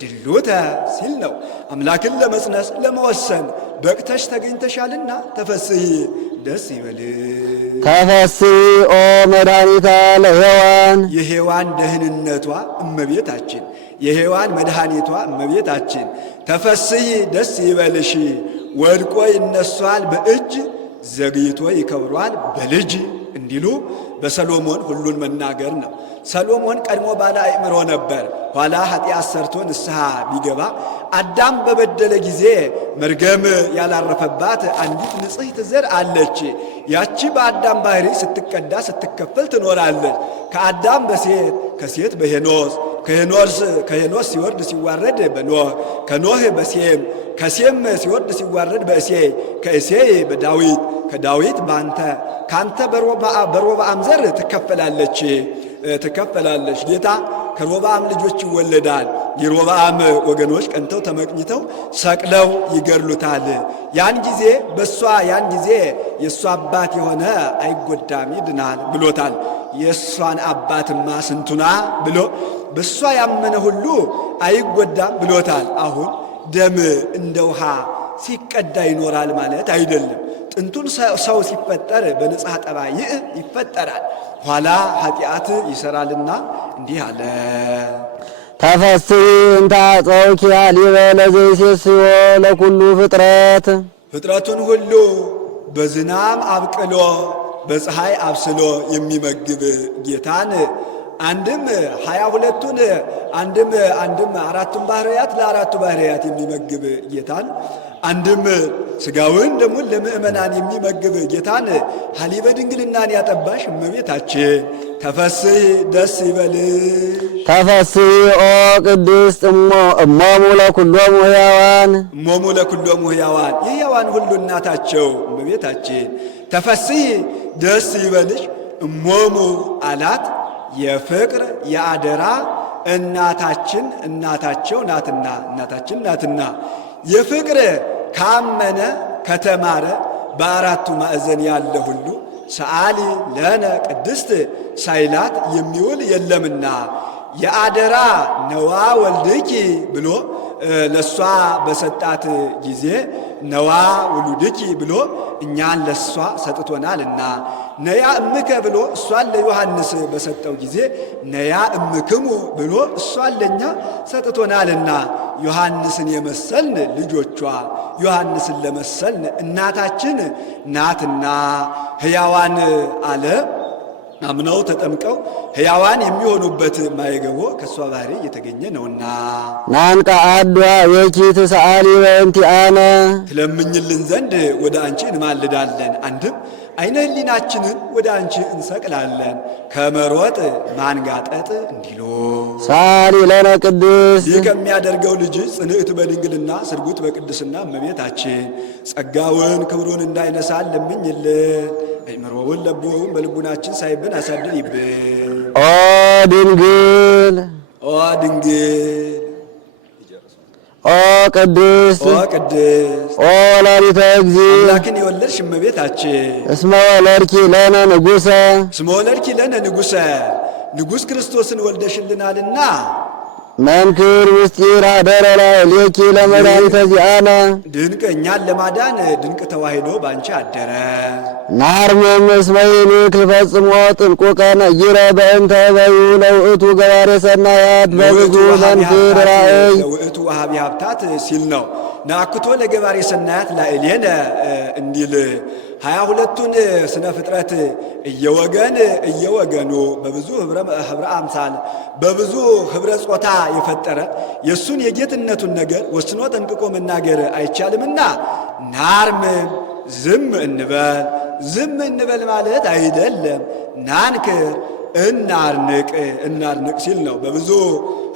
ድሎተ ሲል ነው። አምላክን ለመጽነስ ለመወሰን በቅተሽ ተገኝተሻልና ተፈስሒ ደስ ይበልሽ። ተፈስሒ ኦ መድኃኒታ ለሔዋን የሔዋን ደህንነቷ እመቤታችን፣ የሔዋን መድኃኒቷ እመቤታችን ተፈስሒ ደስ ይበልሽ። ወድቆ ይነሷል በእጅ ዘግይቶ ይከብሯል በልጅ እንዲሉ በሰሎሞን ሁሉን መናገር ነው። ሰሎሞን ቀድሞ ባለ አእምሮ ነበር። ኋላ ኃጢአት ሰርቶ ንስሐ ቢገባ አዳም በበደለ ጊዜ መርገም ያላረፈባት አንዲት ንጽሕት ዘር አለች። ያቺ በአዳም ባህሪ ስትቀዳ ስትከፈል ትኖራለች። ከአዳም በሴት ከሴት በሄኖስ ከሄኖስ ሲወርድ ሲዋረድ በኖህ ከኖህ በሴም ከሴም ሲወርድ ሲዋረድ በእሴይ ከእሴይ በዳዊት ከዳዊት ባንተ ካንተ በሮብዓም ዘር ትከፈላለች። ጌታ ከሮብዓም ልጆች ይወለዳል። የሮብዓም ወገኖች ቀንተው ተመቅኝተው ሰቅለው ይገድሉታል። ያን ጊዜ የእሷ አባት የሆነ አይጎዳም ይድናል ብሎታል። የእሷን አባትማ ስንቱና ብሎ በእሷ ያመነ ሁሉ አይጎዳም ብሎታል። አሁን ደም እንደ ውሃ ሲቀዳ ይኖራል ማለት አይደለም። ጥንቱን ሰው ሲፈጠር በንጽሐ ጠባይ ይፈጠራል። ኋላ ኃጢአት ይሰራልና እንዲህ አለ። ተፈስሒ እንተ አጽውኪ ኀሊበ ለዘይሴስዮ ለኩሉ ፍጥረት ፍጥረቱን ሁሉ በዝናም አብቅሎ በፀሐይ አብስሎ የሚመግብ ጌታን አንድም 22ቱን አንድም አራቱን ባህርያት ለአራቱ ባህርያት የሚመግብ ጌታን አንድም ሥጋውን ደግሞ ለምእመናን የሚመግብ ጌታን ኀሊበ ድንግልናን ያጠባሽ እመቤታችን ተፈስሒ ደስ ይበልሽ። ተፈስሒ ኦ ቅድስት እሞሙ ለኩሎሙ ሕያዋን የሕያዋን ሁሉ እናታቸው እመቤታችን ተፈስሒ ደስ ይበልሽ። እሞሙ አላት የፍቅር የአደራ እናታቸው ናትና የፍቅር ካመነ ከተማረ በአራቱ ማዕዘን ያለ ሁሉ ሰአሊ ለነ ቅድስት ሳይላት የሚውል የለምና የአደራ ነዋ ወልድኪ ብሎ ለሷ በሰጣት ጊዜ ነዋ ውሉድኪ ብሎ እኛን ለሷ ሰጥቶናልና ነያ እምከ ብሎ እሷን ለዮሐንስ በሰጠው ጊዜ ነያ እምክሙ ብሎ እሷን ለኛ ሰጥቶናልና ዮሐንስን የመሰልን ልጆቿ ዮሐንስን ለመሰልን እናታችን ናትና ሕያዋን አለ። አምነው ተጠምቀው ሕያዋን የሚሆኑበት ማየገቦ ከእሷ ባህሪ የተገኘ ነውና ናንቃ አዷ የኪ ትሰአሊ በእንቲአነ ትለምኝልን ዘንድ ወደ አንቺ እንማልዳለን። አንድም አይነ ህሊናችንን ወደ አንቺ እንሰቅላለን። ከመሮጥ ማንጋጠጥ እንዲሉ ሳሊ ለነ ቅድስት ይህ ከሚያደርገው ልጅ ጽንዕት በድንግልና ስርጉት በቅድስና እመቤታችን ጸጋውን ክብሩን እንዳይነሳን ለምኝልን። አይምሮውን ለቦውን በልቡናችን ሳይብን አሳድር ይብን። ኦ ድንግል ኦ ቅድስት ኦ ወላዲተ እግዚእ አምላክን የወለድሽ እመቤታችን እስመ ወለድኪ ለነ ንጉሠ ንጉሥ ክርስቶስን ወልደሽልናልና መንክር ምስጢር አደረ ላዕሌኪ ለመድኃኒተ ዚአነ ድንቅ እኛን ለማዳን ድንቅ ተዋሂዶ ባንቺ አደረ። ናርምም እስመ ይንክል ፈጽሞ ጥንቁቀ ነጊረ በእንተ በዩ ለውእቱ ገባሬ ሰናያት በብዙ መንክር ራእይ ለውእቱ ወሃቢ ሀብታት ሲል ነው። ናአክቶ ለገባሬ ሰናያት ላዕሌነ እንዲል 22ቱን ስነ ፍጥረት እየወገኑ በብዙ ህብረ አምሳል በብዙ ህብረ ጾታ የፈጠረ የእሱን የጌትነቱን ነገር ወስኖ ጠንቅቆ መናገር አይቻልምና ናርምም ዝም እንበል ማለት አይደለም። ናንክር እናርንቅ ሲል ነው። በብዙ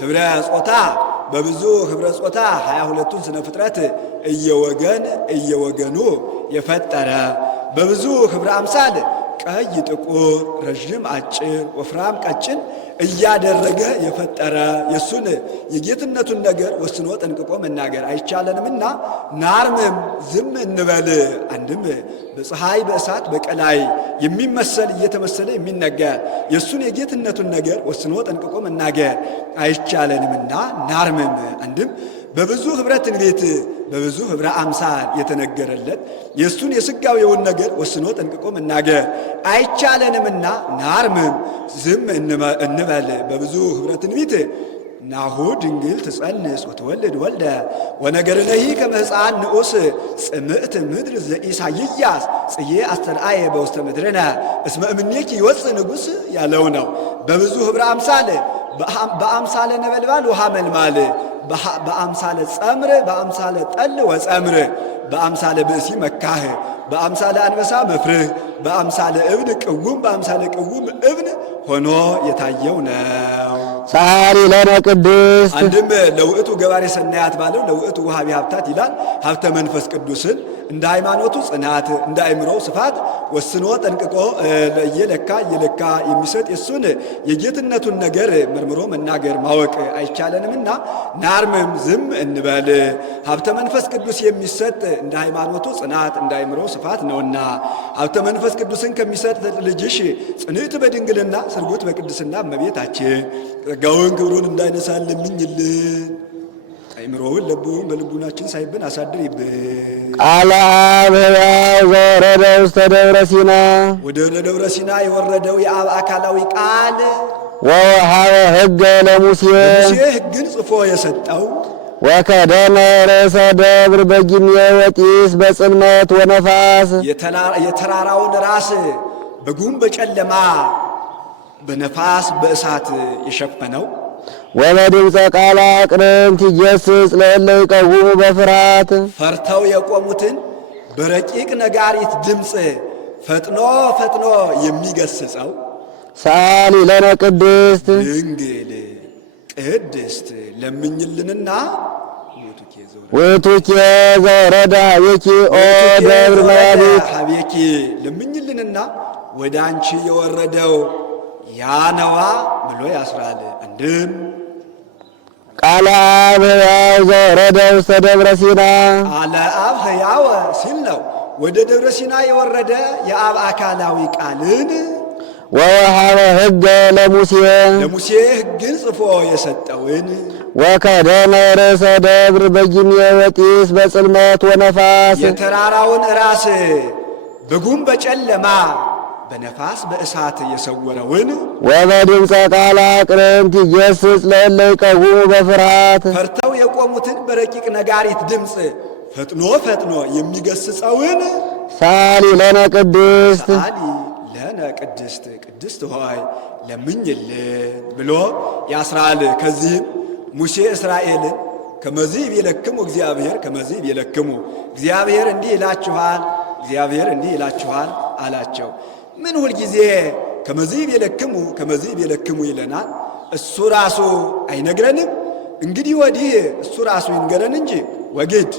ህብረ ጾታ 22ቱን ስነ ፍጥረት እየወገኑ የፈጠረ በብዙ ህብረ አምሳል ቀይ ጥቁር፣ ረዥም አጭር፣ ወፍራም ቀጭን እያደረገ የፈጠረ የእሱን የጌትነቱን ነገር ወስኖ ጠንቅቆ መናገር አይቻለንምና ናርምም ዝም እንበል። አንድም በፀሐይ በእሳት በቀላይ የሚመሰል እየተመሰለ የሚነገር የእሱን የጌትነቱን ነገር ወስኖ ጠንቅቆ መናገር አይቻለንምና ናርምም አንድም በብዙ ኅብረ ትንቢት በብዙ ኅብረ አምሳል የተነገረለት የእሱን የሥጋዌውን ነገር ወስኖ ጠንቅቆ መናገር አይቻለንምና ናርምም ዝም እንበል። በብዙ ኅብረ ትንቢት ናሁ ድንግል ትጸንስ ወትወልድ ወልደ ወነገርነሂ ከመ ሕፃን ንዑስ ጽምዕት ምድር ዘኢሳይያስ ጽዬ አስተርአየ በውስተ ምድርነ እስመ እምኔኪ ይወፅእ ንጉሥ ያለው ነው። በብዙ ኅብረ አምሳል በአምሳለ ነበልባል ውሃ መልማል በአምሳለ ጸምር በአምሳለ ጠል ወጸምር በአምሳለ ብእሲ መካህ በአምሳለ አንበሳ መፍርህ በአምሳለ እብን ቅውም በአምሳለ ቅውም እብን ሆኖ የታየው ነው። ሳሊ ለነ ቅድስት አንድም ለውእቱ ገባሬ ሰናያት ባለው ለውእቱ ውሃቢ ሀብታት ይላል። ሀብተ መንፈስ ቅዱስን እንደ ሃይማኖቱ ጽናት እንደ አእምሮው ስፋት ወስኖ ጠንቅቆ እየለካ የሚሰጥ የሱን የጌትነቱን ነገር መርምሮ መናገር ማወቅ አይቻለንምና ናርምም ዝም እንበል። ሀብተ መንፈስ ቅዱስ የሚሰጥ እንደ ሃይማኖቱ ጽናት እንደ አእምሮው ስፋት ነውና ሀብተ መንፈስ ቅዱስን ከሚሰጥ ልጅሽ ጽንዕት በድንግልና ስርጉት በቅድስና እመቤታችን ጸጋውን ክብሩን እንዳይነሳን ለምኝልን። አእምሮውን ልቡን በልቡናችን ሳይብን አሳድሪብን። ቃለ አብ ሕያው ዘወረደ ውስተ ደብረ ሲና ወደ ደብረ ሲና የወረደው የአብ አካላዊ ቃል ወወሃበ ሕገ ለሙሴ ሙሴ ሕግን ጽፎ የሰጠው ወከደነ ርእሰ ደብር በጊሜ ወጢስ በጽልመት ወነፋስ የተራራውን ራስ በጉም በጨለማ በነፋስ በእሳት የሸፈነው ወበድምፀ ቃለ አቅርንት ይገሥጽ ለእለ ይቀውሙ በፍርሃት ፈርተው የቆሙትን በረቂቅ ነጋሪት ድምፅ ፈጥኖ የሚገስጸው ሳሊ ለነ ቅድስት ድንግል ቅድስት ለምኝልንና ውእቱኬ ዘወረደ ሀቤኪ ኦ ደብር መያቢት ሀቤኪ ለምኝልንና ወደ አንቺ የወረደው ያነዋ ብሎ ያስራል። አንድም ቃለ አብ ሕያው ዘወረደ ውስተ ደብረ ሲና ቃለ አብ ሕያው ሲል ነው። ወደ ደብረ ሲና የወረደ የአብ አካላዊ ቃልን ወወሃበ ሕገ ለሙሴ ለሙሴ ሕግን ጽፎ የሰጠውን ወከደነ ርእሰ ደብር በጊሜ ወጢስ በጽልመት ወነፋስ የተራራውን ራስ በጉም በጨለማ በነፋስ በእሳት የሰወረውን ወበድምፀ ቃለ አቅርንት ይገሥጽ ለእለ ይቀውሙ በፍርሃት ፈርተው የቆሙትን በረቂቅ ነጋሪት ድምፅ ፈጥኖ የሚገስጸውን ሳሊ ለነ ቅድስት ሳሊ ለነ ቅድስት ቅድስት ሆይ ለምኝልን ብሎ ያስራል። ከዚህም ሙሴ እስራኤልን ከመዚህ ቢለክሙ እግዚአብሔር ከመዚህ ቢለክሙ እግዚአብሔር እንዲህ ይላችኋል አላቸው። ምን ሁልጊዜ ከመዚህ ቢለክሙ ይለናል? እሱ ራሱ አይነግረንም? እንግዲህ ወዲህ እሱ ራሱ ይንገረን እንጂ ወግድ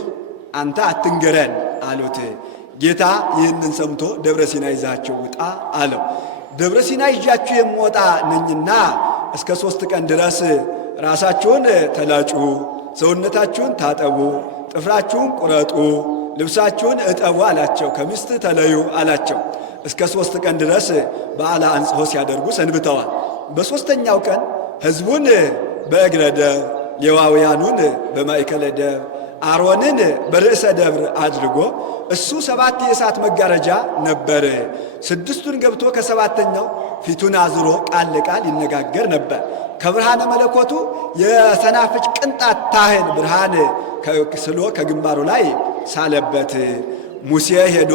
አንተ አትንገረን አሉት። ጌታ ይህንን ሰምቶ ደብረ ሲና ይዛችሁ ውጣ አለው። ደብረ ሲና ይዣችሁ የምወጣ ነኝና እስከ 3 ቀን ድረስ ራሳችሁን ተላጩ፣ ሰውነታችሁን ታጠቡ፣ ጥፍራችሁን ቁረጡ፣ ልብሳችሁን እጠቡ አላቸው። ከሚስት ተለዩ አላቸው። እስከ 3 ቀን ድረስ በዓለ አንጽሖ ሲያደርጉ ሰንብተዋል። በሦስተኛው ቀን ሕዝቡን በእግረ ደብር ሌዋውያኑን በማእከለ ደብር አሮንን በርዕሰ ደብር አድርጎ እሱ 7 የእሳት መጋረጃ ነበር። 6ቱን ገብቶ ከ7ተኛው ፊቱን አዝሮ ቃል ለቃል ይነጋገር ነበር። ከብርሃነ መለኮቱ የሰናፍጭ ቅንጣት ታህል ብርሃን ስሎ ከግንባሩ ላይ ሳለበት። ሙሴ ሄዶ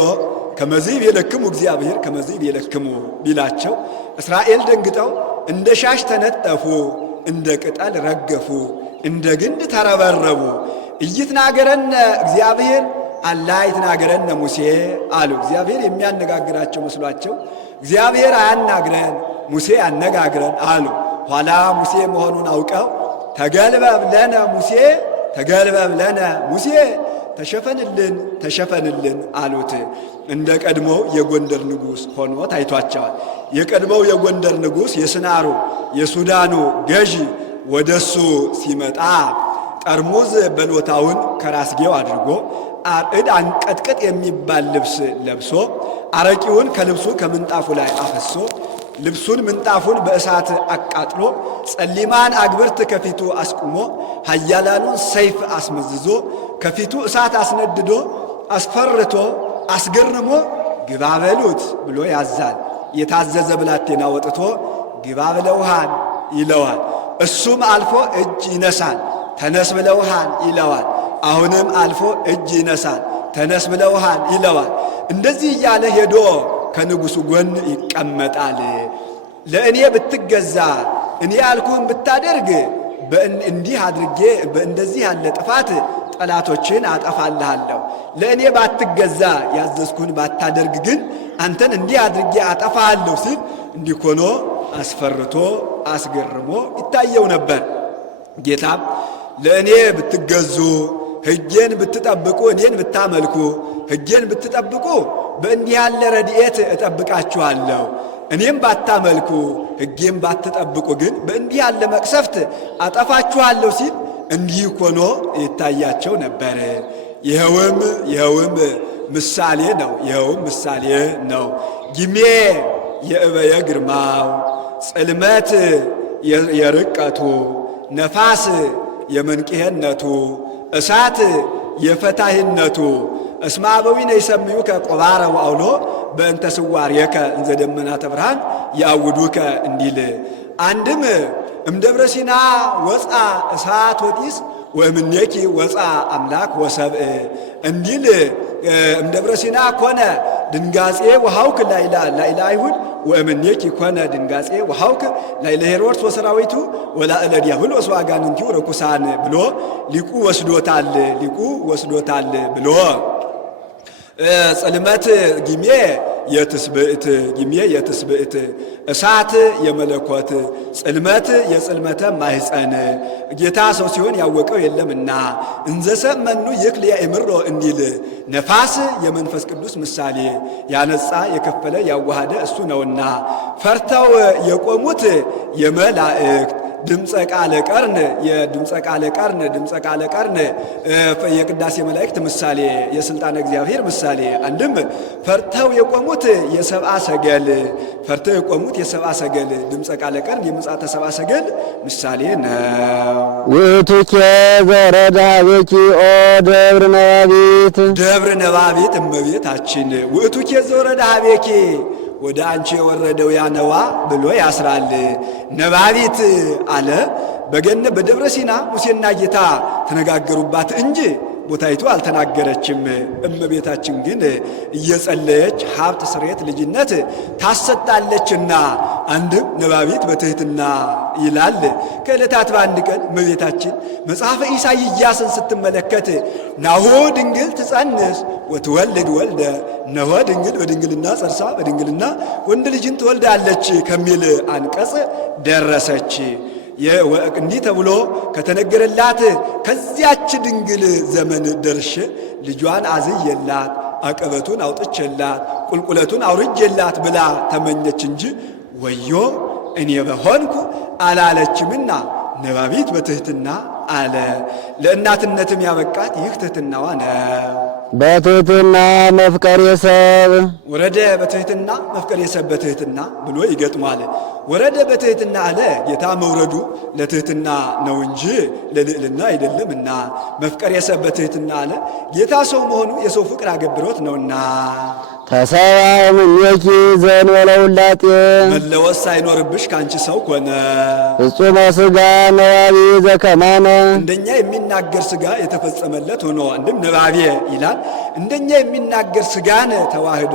ከመዚህ ቢለክሙ እግዚአብሔር ከመዚህ ቢለክሙ ቢላቸው እስራኤል ደንግጠው እንደ ሻሽ ተነጠፉ፣ እንደ ቅጠል ረገፉ፣ እንደ ግንድ ተረበረቡ። ኢይትናገረነ እግዚአብሔር አላ ይትናገረነ ሙሴ አሉ። እግዚአብሔር የሚያነጋግራቸው መስሏቸው እግዚአብሔር አያናግረን ሙሴ ያነጋግረን አሉ። ኋላ ሙሴ መሆኑን አውቀው ተገልበብ ለነ ሙሴ ተሸፈንልን ተሸፈንልን አሉት። እንደ ቀድሞው የጎንደር ንጉሥ ሆኖ ታይቷቸዋል። የቀድሞው የጎንደር ንጉሥ የስናሩ የሱዳኑ ገዢ ወደሱ ሲመጣ ጠርሙዝ በሎታውን ከራስጌው አድርጎ አርዕድ አንቀጥቅጥ የሚባል ልብስ ለብሶ አረቂውን ከልብሱ ከምንጣፉ ላይ አፈሶ ልብሱን ምንጣፉን በእሳት አቃጥሎ ጸሊማን አግብርት ከፊቱ አስቁሞ ኃያላኑን ሰይፍ አስመዝዞ ከፊቱ እሳት አስነድዶ አስፈርቶ አስገርሞ ግባ በሉት ብሎ ያዛል። የታዘዘ ብላቴና ወጥቶ ግባ ብለውሃን ይለዋል። እሱም አልፎ እጅ ይነሳል። ተነስ ብለውሃን ይለዋል። አሁንም አልፎ እጅ ይነሳል። ተነስ ብለውሃን ይለዋል። እንደዚህ እያለ ሄዶ ከንጉሡ ጎን ይቀመጣል። ለእኔ ብትገዛ እኔ ያልኩህን ብታደርግ እንዲህ አድርጌ በእንደዚህ ያለ ጥፋት ጠላቶችን አጠፋልሃለሁ። ለእኔ ባትገዛ ያዘዝኩህን ባታደርግ ግን አንተን እንዲህ አድርጌ አጠፋሃለሁ ሲል እንዲህ ሆኖ አስፈርቶ አስገርሞ ይታየው ነበር። ጌታም ለእኔ ብትገዙ ሕጌን ብትጠብቁ እኔን ብታመልኩ ሕጌን ብትጠብቁ በእንዲህ ያለ ረድኤት እጠብቃችኋለሁ። እኔም ባታመልኩ ሕጌን ባትጠብቁ ግን በእንዲህ ያለ መቅሰፍት አጠፋችኋለሁ ሲል እንዲህ ሆኖ ይታያቸው ነበር። ይኸውም ምሳሌ ነው። ይኸውም ምሳሌ ነው። ጊሜ የእበየ ግርማው፣ ጽልመት የርቀቱ፣ ነፋስ የመንቅሄነቱ፣ እሳት የፈታሂነቱ እስመ አበዊነ ይሰምዩከ ቆባረ ወአውሎ በእንተ ስዋርየከ እንዘ ደመናተ ብርሃን ያውዱከ እንዲል አንድም እምደብረ ሲና ወፃ እሳት ወጢስ ወእምኔኪ ወፃ አምላክ ወሰብእ እንዲል እምደብረ ሲና ኮነ ድንጋጼ ወሃውክ ላይላ አይሁድ ወእምኔኪ ኮነ ድንጋጼ ወሃውክ ላይለ ሄሮድስ ወሰራዊቱ ወላእለ ዲያብሎስ ወአጋንንቲሁ ርኩሳን ብሎ ሊቁ ወስዶታል ብሎ ጽልመት ጊሜ የትስብእት እሳት የመለኮት ጽልመት የጽልመተ ማሕፀን ጌታ ሰው ሲሆን ያወቀው የለምና እንዘሰብ መኑ ይክል ያእምሮ እንዲል ነፋስ የመንፈስ ቅዱስ ምሳሌ ያነጻ የከፈለ ያዋሃደ እሱ ነውና ፈርተው የቆሙት የመላእክት ድምፀ ቃለ ቀርን የቅዳሴ መላእክት ምሳሌ የስልጣነ እግዚአብሔር ምሳሌ አንድም ፈርተው የቆሙት የሰብአ ሰገል ድምፀ ቃለ ቀርን የምጽአተ ሰብአ ሰገል ምሳሌ ነው። ውእቱኬ ዘወረደ ኀቤኪ ኦ ደብረ ነባቢት እመቤታችን ውእቱኬ ዘወረደ ኀቤኪ ወደ አንቺ የወረደው ያነዋ ብሎ ያስራል። ነባቢት አለ በደብረ ሲና ሙሴና ጌታ ተነጋገሩባት እንጂ ቦታይቱ አልተናገረችም። እመቤታችን ግን እየጸለየች ሀብት፣ ስሬት፣ ልጅነት ታሰጣለችና አንድም ነባቢት በትሕትና ይላል። ከዕለታት በአንድ ቀን እመቤታችን መጽሐፈ ኢሳይያስን ስትመለከት ናሁ ድንግል ትጸንስ ወትወልድ ወልደ፣ እነሆ ድንግል በድንግልና ጸርሳ በድንግልና ወንድ ልጅን ትወልዳለች ከሚል አንቀጽ ደረሰች። እንዲህ ተብሎ ከተነገረላት ከዚያች ድንግል ዘመን ደርሼ ልጇን አዝየላት አቀበቱን አውጥቼላት ቁልቁለቱን አውርጄላት ብላ ተመኘች እንጂ ወዮ እኔ በሆንኩ አላለችምና ነባቢት በትሕትና አለ። ለእናትነትም ያበቃት ይህ ትሕትናዋ ነው። በትሕትና መፍቀሬ ሰብ ወረደ በትሕትና መፍቀሬ ሰብ በትሕትና ብሎ ይገጥሟል። ወረደ በትሕትና አለ ጌታ መውረዱ ለትሕትና ነው እንጂ ለልዕልና አይደለምና። መፍቀሬ ሰብ በትሕትና አለ ጌታ ሰው መሆኑ የሰው ፍቅር አገብሮት ነውና። ተሰባ እምኔኪ ዘእንበለ ውላጤ መለወስ ሳይኖርብሽ ካንቺ ሰው ኮነ። ፍጹመ ሥጋ ነባቢ ዘከማነ እንደኛ የሚናገር ሥጋ የተፈጸመለት ሆኖ አንድም ነባቤ ይላል። እንደኛ የሚናገር ሥጋን ተዋህዶ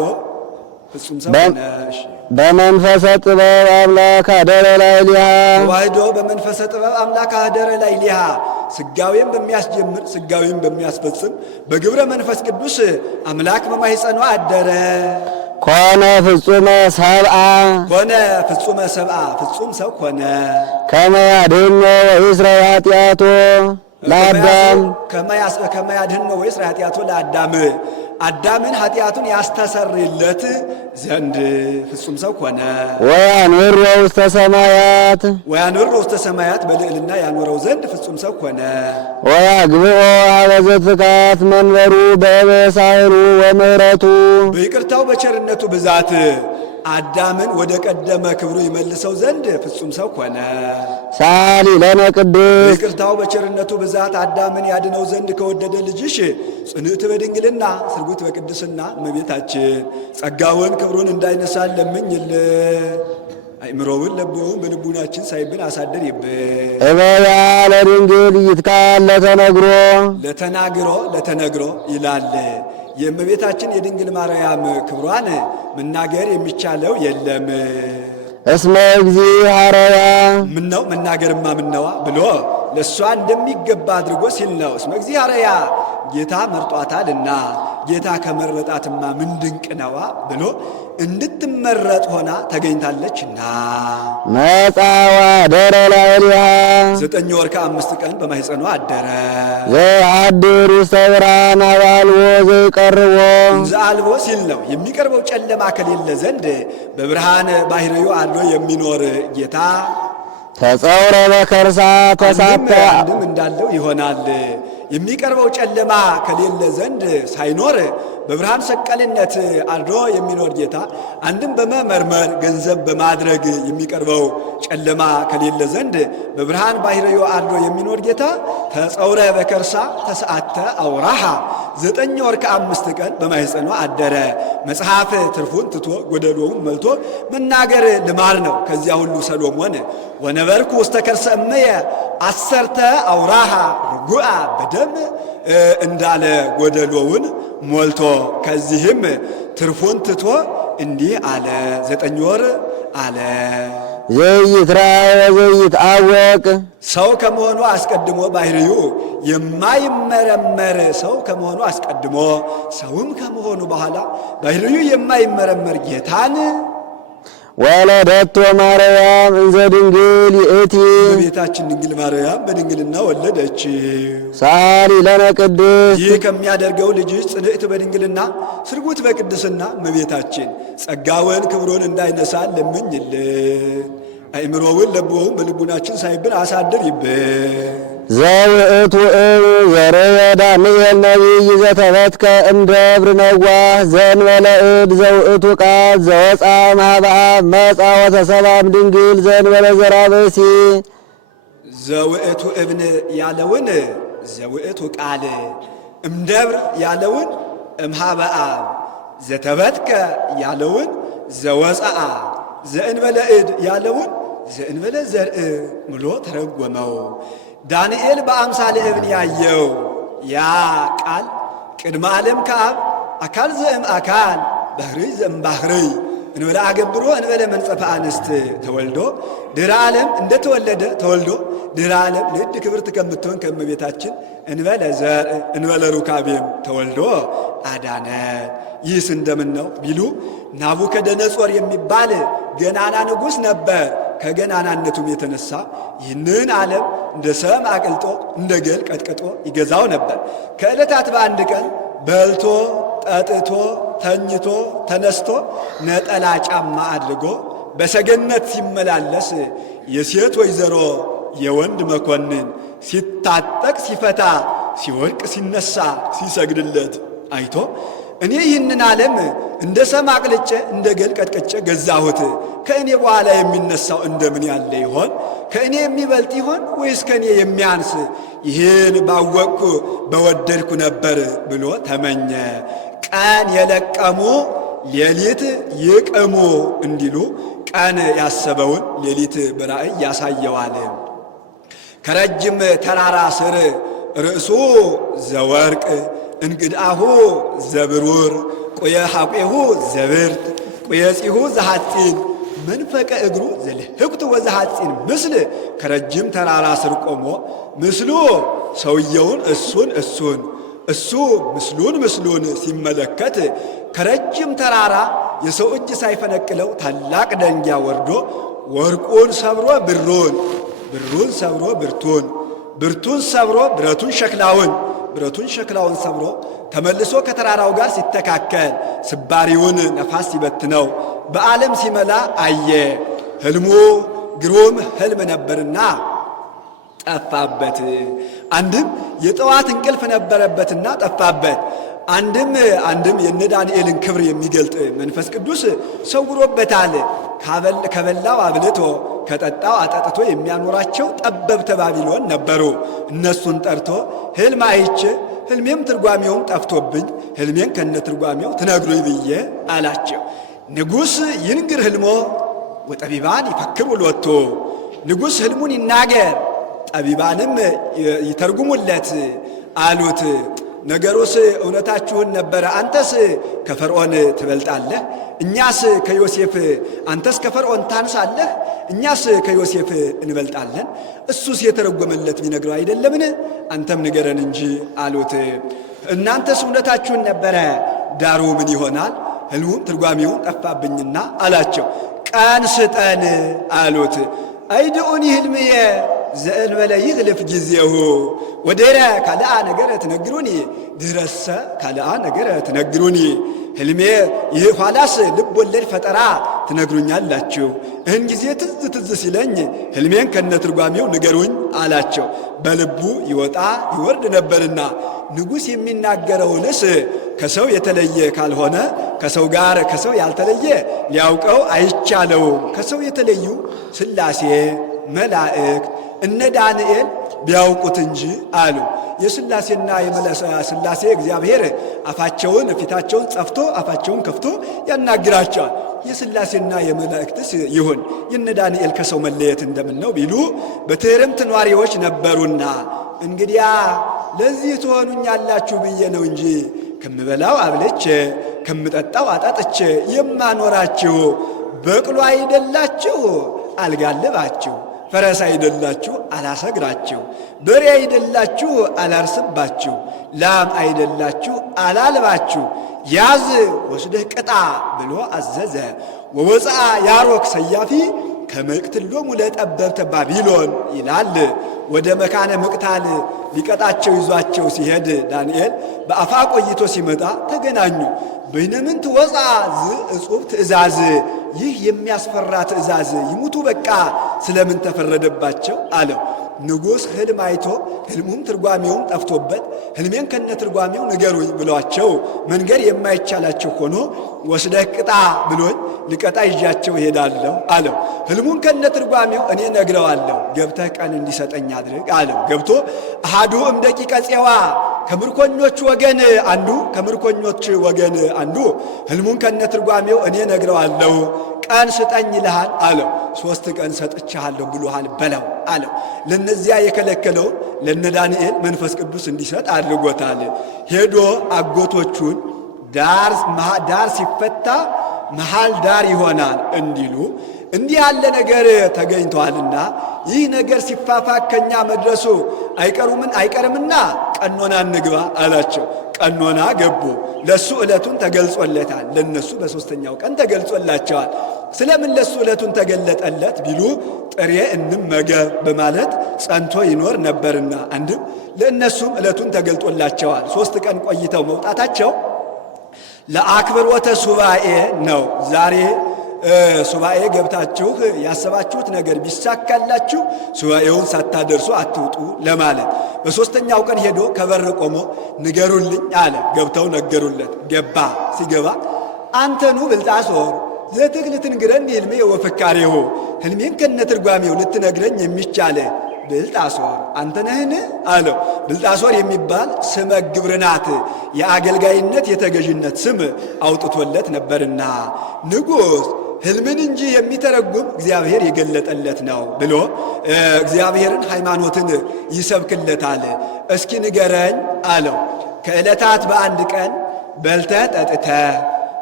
ፍጹም ሰው ነሽ። በመንፈሰ ጥበብ አምላክ አደረ ላዕሌሃ ተዋህዶ በመንፈሰ ጥበብ አምላክ አደረ ላዕሌሃ ሥጋዌን በሚያስጀምር ሥጋዌን በሚያስፈጽም በግብረ መንፈስ ቅዱስ አምላክ በማኅፀኗ አደረ። ኮነ ፍጹመ ሰብአ ፍጹም ሰው ኮነ። ከመ ያድኅኖ ወይስረይ ኃጢአቶ ለአዳም ከመያድህን ነው ወይስ ኃጢአቱ ለአዳም አዳምን ኃጢአቱን ያስተሰርይለት ዘንድ ፍጹም ሰው ሆነ። ወያኖር ውስተ ሰማያት በልዕልና ያኖረው ዘንድ ፍጹም ሰው ሆነ። ወያግብኦ ኀበ ዘትካት መንበሩ በበሳህሉ ወምሕረቱ በይቅርታው በቸርነቱ ብዛት አዳምን ወደ ቀደመ ክብሩ ይመልሰው ዘንድ ፍጹም ሰው ሆነ። ሳሊ ለነ ቅዱስ በይቅርታው በቸርነቱ ብዛት አዳምን ያድነው ዘንድ ከወደደ ልጅሽ ጽንዕት በድንግልና ስርጉት በቅድስና እመቤታችን ጸጋውን ክብሩን እንዳይነሳን ለምኝልን። አእምሮውን ለቦውን በልቡናችን ሳይብን አሳደር ይብን። እበያ ለድንግል ይትካል ለተነግሮ ይላል። የእመቤታችን የድንግል ማርያም ክብሯን መናገር የሚቻለው የለም። እስመ እግዚአብሔር ምነው መናገርማ ምነዋ ብሎ ለእሷ እንደሚገባ አድርጎ ሲል ነው። እስመ እግዚአብሔር ጌታ መርጧታልና ጌታ ከመረጣትማ ምን ድንቅ ነዋ ብሎ እንድትመረጥ ሆና ተገኝታለችና መጻዋ ደረ ላዕሌሃ 9 ወር ከ5 ቀን በማኅፀኗ አደረ። ዘአድር ውስተ ብርሃን አልቦ ዘይቀርቦ ዘአልቦ ሲል ነው የሚቀርበው ጨለማ ከሌለ ዘንድ በብርሃን ባሕርዩ አድሮ የሚኖር ጌታ ተጸውረ በከርሳ ተሳተ አንድም እንዳለው ይሆናል። የሚቀርበው ጨለማ ከሌለ ዘንድ ሳይኖር በብርሃን ሰቀልነት አድሮ የሚኖር ጌታ አንድም በመመርመር ገንዘብ በማድረግ የሚቀርበው ጨለማ ከሌለ ዘንድ በብርሃን ባሕርዩ አድሮ የሚኖር ጌታ ተጸውረ በከርሳ ተሰዓተ አውራሃ 9 ወር ከ5 ቀን በማኅፀኗ አደረ። መጽሐፍ ትርፉን ትቶ ጎደሎውን መልቶ መናገር ልማድ ነው። ከዚያ ሁሉ ሰሎሞን ወነበርኩ ውስተ ከርሰ እመየ 10 አውራሃ ርጉአ በደም እንዳለ ጎደሎውን ሞልቶ ከዚህም ትርፉን ትቶ እንዲህ አለ። 9 ወር አለ። ዘይትራእይ ወዘይትአወቅ ሰው ከመሆኑ አስቀድሞ ባሕርዩ የማይመረመር ሰው ከመሆኑ አስቀድሞ ሰውም ከመሆኑ በኋላ ባሕርዩ የማይመረመር ጌታን ወለደቶ ማርያም እንዘ ድንግል ይእቲ እመቤታችን ድንግል ማርያም በድንግልና ወለደች። ሳሊ ለነ ቅዱስ ይህ ከሚያደርገው ልጅሽ ጽንዕት በድንግልና ስርጉት በቅድስና እመቤታችን ጸጋውን ክብሩን እንዳይነሳን ለምኝልን። አእምሮውን ለቦውን በልቡናችን ሳይብን አሳድር ይብን። ዘውእቱ ዘርየ ዳንኤል ነቢይ ዘተበትከ እምደብረ ነዋህ ዘእንበለ እድ ዘውእቱ ቃል ዘወፃ እምኀበ አብ መጻ ወተሰብአ ድንግል ዘእንበለ ዘርአ ብእሲ ዘውእቱ እብን ያለውን ዘውእቱ ቃል እምደብር ያለውን እምኀበ አብ ዘተበትከ ያለውን ዘወፃአ ዘእንበለ እድ ያለውን ዘእንበለ ዘርእ ብሎ ተረጎመው። ዳንኤል በአምሳለ እብን ያየው ያ ቃል ቅድመ ዓለም ከአብ አካል ዘእም አካል ባሕርይ ዘእም ባሕርይ እንበለ አገብሮ እንበለ መንጸፈ አንስት ተወልዶ ድኅረ ዓለም እንደተወለደ ተወልዶ ድኅረ ዓለም ንዕድ ክብርት ከምትሆን ከእመቤታችን እንበለ ዘርእ እንበለ ሩካቤም ተወልዶ አዳነ። ይህስ እንደምን ነው ቢሉ ናቡከደነጾር የሚባል ገናና ንጉሥ ነበር። ከገናናነቱም የተነሳ ይህንን ዓለም እንደ ሰም አቅልጦ እንደ ገል ቀጥቅጦ ይገዛው ነበር። ከዕለታት በአንድ ቀን በልቶ ጠጥቶ ተኝቶ ተነስቶ ነጠላ ጫማ አድርጎ በሰገነት ሲመላለስ የሴት ወይዘሮ የወንድ መኮንን ሲታጠቅ ሲፈታ ሲወድቅ ሲነሳ ሲሰግድለት አይቶ እኔ ይህንን ዓለም እንደ ሰም አቅልጬ እንደ ገል ቀጥቅጬ ገዛሁት፣ ከእኔ በኋላ የሚነሳው እንደምን ያለ ይሆን? ከእኔ የሚበልጥ ይሆን ወይስ ከእኔ የሚያንስ? ይህን ባወቅኩ በወደድኩ ነበር ብሎ ተመኘ። ቀን የለቀሙ ሌሊት ይቅሙ እንዲሉ ቀን ያሰበውን ሌሊት በራእይ ያሳየዋል። ከረጅም ተራራ ስር ርእሱ ዘወርቅ እንግድአሁ ዘብሩር ቁየ ሐቄሁ ዘብርት ቁየ ጺሁ ዘሐፂን መንፈቀ እግሩ ዘልህብት ወዘሐፂን ምስል ከረጅም ተራራ ስር ቆሞ ምስሉ ሰውየውን እሱ ምስሉን ሲመለከት ከረጅም ተራራ የሰው እጅ ሳይፈነቅለው ታላቅ ደንጊያ ወርዶ ወርቁን ሰብሮ ብሩን ሰብሮ ብርቱን ብረቱን ሸክላውን ሰብሮ ተመልሶ ከተራራው ጋር ሲተካከል ስባሪውን ነፋስ ሲበትነው በዓለም ሲመላ አየ። ሕልሙ ግሩም ሕልም ነበርና ጠፋበት። አንድም የጠዋት እንቅልፍ ነበረበትና ጠፋበት። አንድም የነ ዳንኤልን ክብር የሚገልጥ መንፈስ ቅዱስ ሰውሮበታል። ከበላው አብልቶ ከጠጣው አጠጥቶ የሚያኖራቸው ጠበብተ ባቢሎን ነበሩ። እነሱን ጠርቶ ሕልም አይቼ ሕልሜም ትርጓሜውን ጠፍቶብኝ ሕልሜን ከነ ትርጓሜው ትነግሩኝ ብዬ አላቸው። ንጉሥ ይንግር ሕልሞ ወጠቢባን ይፈክሩ ሎቶ። ንጉሥ ሕልሙን ይናገር ጠቢባንም ይተርጉሙለት አሉት። ነገሩስ እውነታችሁን ነበረ። አንተስ ከፈርዖን ትበልጣለህ፣ እኛስ ከዮሴፍ አንተስ ከፈርዖን ታንሳለህ፣ እኛስ ከዮሴፍ እንበልጣለን። እሱስ የተረጎመለት ቢነግረው አይደለምን? አንተም ንገረን እንጂ አሉት። እናንተስ እውነታችሁን ነበረ፣ ዳሩ ምን ይሆናል? ሕልሙም ትርጓሜውን ጠፋብኝና አላቸው። ቀን ስጠን አሉት። አይድኡኒ ሕልምየ ዘእንበለ ይኽልፍ ጊዜሁ ወዴረ ካልአ ነገረ ትነግሩኒ ድረሰ ካልአ ነገረ ትነግሩኒ። ሕልሜ ይህ ኋላስ ልብ ወለድ ፈጠራ ትነግሩኛላችሁ። እህን ጊዜ ትዝ ሲለኝ ሕልሜን ከነ ትርጓሜው ንገሩኝ አላቸው። በልቡ ይወጣ ይወርድ ነበርና ንጉሥ የሚናገረውንስ ከሰው የተለየ ካልሆነ ከሰው ያልተለየ ሊያውቀው አይቻለውም። ከሰው የተለዩ ሥላሴ መላእክት እነ ዳንኤል ቢያውቁት እንጂ አሉ። የሥላሴና ሥላሴ እግዚአብሔር አፋቸውን ፊታቸውን ጸፍቶ አፋቸውን ከፍቶ ያናግራቸዋል። የሥላሴና የመላእክትስ ይሁን የነ ዳንኤል ከሰው መለየት እንደምን ነው ቢሉ በትሕርምት ኗሪዎች ነበሩና እንግዲያ ለዚህ ትሆኑኛላችሁ ብዬ ነው እንጂ ከምበላው አብልቼ ከምጠጣው አጣጥቼ የማኖራችሁ በቅሎ አይደላችሁ አልጋልባችሁ፣ ፈረስ አይደላችሁ አላሰግራችሁ፣ በሬ አይደላችሁ አላርስባችሁ፣ ላም አይደላችሁ አላልባችሁ፣ ያዝ ወስደህ ቅጣ ብሎ አዘዘ። ወወፅአ ያሮክ ሰያፊ ከመቅትሎሙ ለጠበብተ ባቢሎን ይላል። ወደ መካነ ምቅታል ሊቀጣቸው ይዟቸው ሲሄድ ዳንኤል በአፋ ቆይቶ ሲመጣ ተገናኙ። በይነምንት ወፃ እጹብ ትእዛዝ፣ ይህ የሚያስፈራ ትእዛዝ ይሙቱ በቃ ስለምን ተፈረደባቸው አለው። ንጉሥ ሕልም አይቶ ሕልሙም ትርጓሜውም ጠፍቶበት ሕልሜን ከነ ትርጓሜው ንገሩኝ ብሏቸው መንገር የማይቻላቸው ሆኖ ወስደህ ቅጣ ብሎኝ ልቀጣ ይዣቸው እሄዳለሁ አለው። ሕልሙን ከነ ትርጓሜው እኔ ነግረዋለሁ፣ ገብተህ ቀን እንዲሰጠኝ አድርግ አለው። ገብቶ አሃዱ እምደቂቀ ፄዋ ከምርኮኞች ወገን አንዱ ሕልሙን ከነ ትርጓሜው እኔ ነግረዋለሁ፣ ቀን ስጠኝ ይልሃል አለው። 3 ቀን ሰጥቻለሁ ብሎሃል በለው አለው። ለነዚያ የከለከለው ለነ ዳንኤል መንፈስ ቅዱስ እንዲሰጥ አድርጎታል። ሄዶ አጎቶቹን ዳር ሲፈታ መሃል ዳር ይሆናል እንዲሉ እንዲህ ያለ ነገር ተገኝቷልና ይህ ነገር ሲፋፋክ ከኛ መድረሱ አይቀርምና ቀኖና እንግባ አላቸው። ቀኖና ገቡ። ለሱ ዕለቱን ተገልጾለታል፣ ለነሱ በ3ኛው ቀን ተገልጾላቸዋል። ስለምን ለሱ ዕለቱን ተገለጠለት ቢሉ ጥሬ እንመገብ በማለት ጸንቶ ይኖር ነበርና፣ አንድም ለእነሱም ዕለቱን ተገልጦላቸዋል። 3 ቀን ቆይተው መውጣታቸው ለአክብሮተ ሱባኤ ነው። ዛሬ ሱባኤ ገብታችሁ ያሰባችሁት ነገር ቢሳካላችሁ ሱባኤውን ሳታደርሱ አትውጡ ለማለት። በ3ኛው ቀን ሄዶ ከበር ቆሞ ንገሩልኝ አለ። ገብተው ነገሩለት። ገባ። ሲገባ አንተኑ ብልጣሶር ዘትክል ትንግረኒ ሕልሜ ወፍካሬሁ፣ ሕልሜን ከነ ትርጓሜው ልትነግረኝ የሚቻለ ብልጣሶር አንተ ነህን አለው። ብልጣሶር የሚባል ስመ ግብርናት የአገልጋይነት የተገዥነት ስም አውጥቶለት ነበርና ንጉሥ ሕልምን እንጂ የሚተረጉም እግዚአብሔር የገለጠለት ነው ብሎ እግዚአብሔርን ሃይማኖትን ይሰብክለታል። እስኪ ንገረኝ አለው። ከዕለታት በአንድ ቀን በልተ ጠጥተ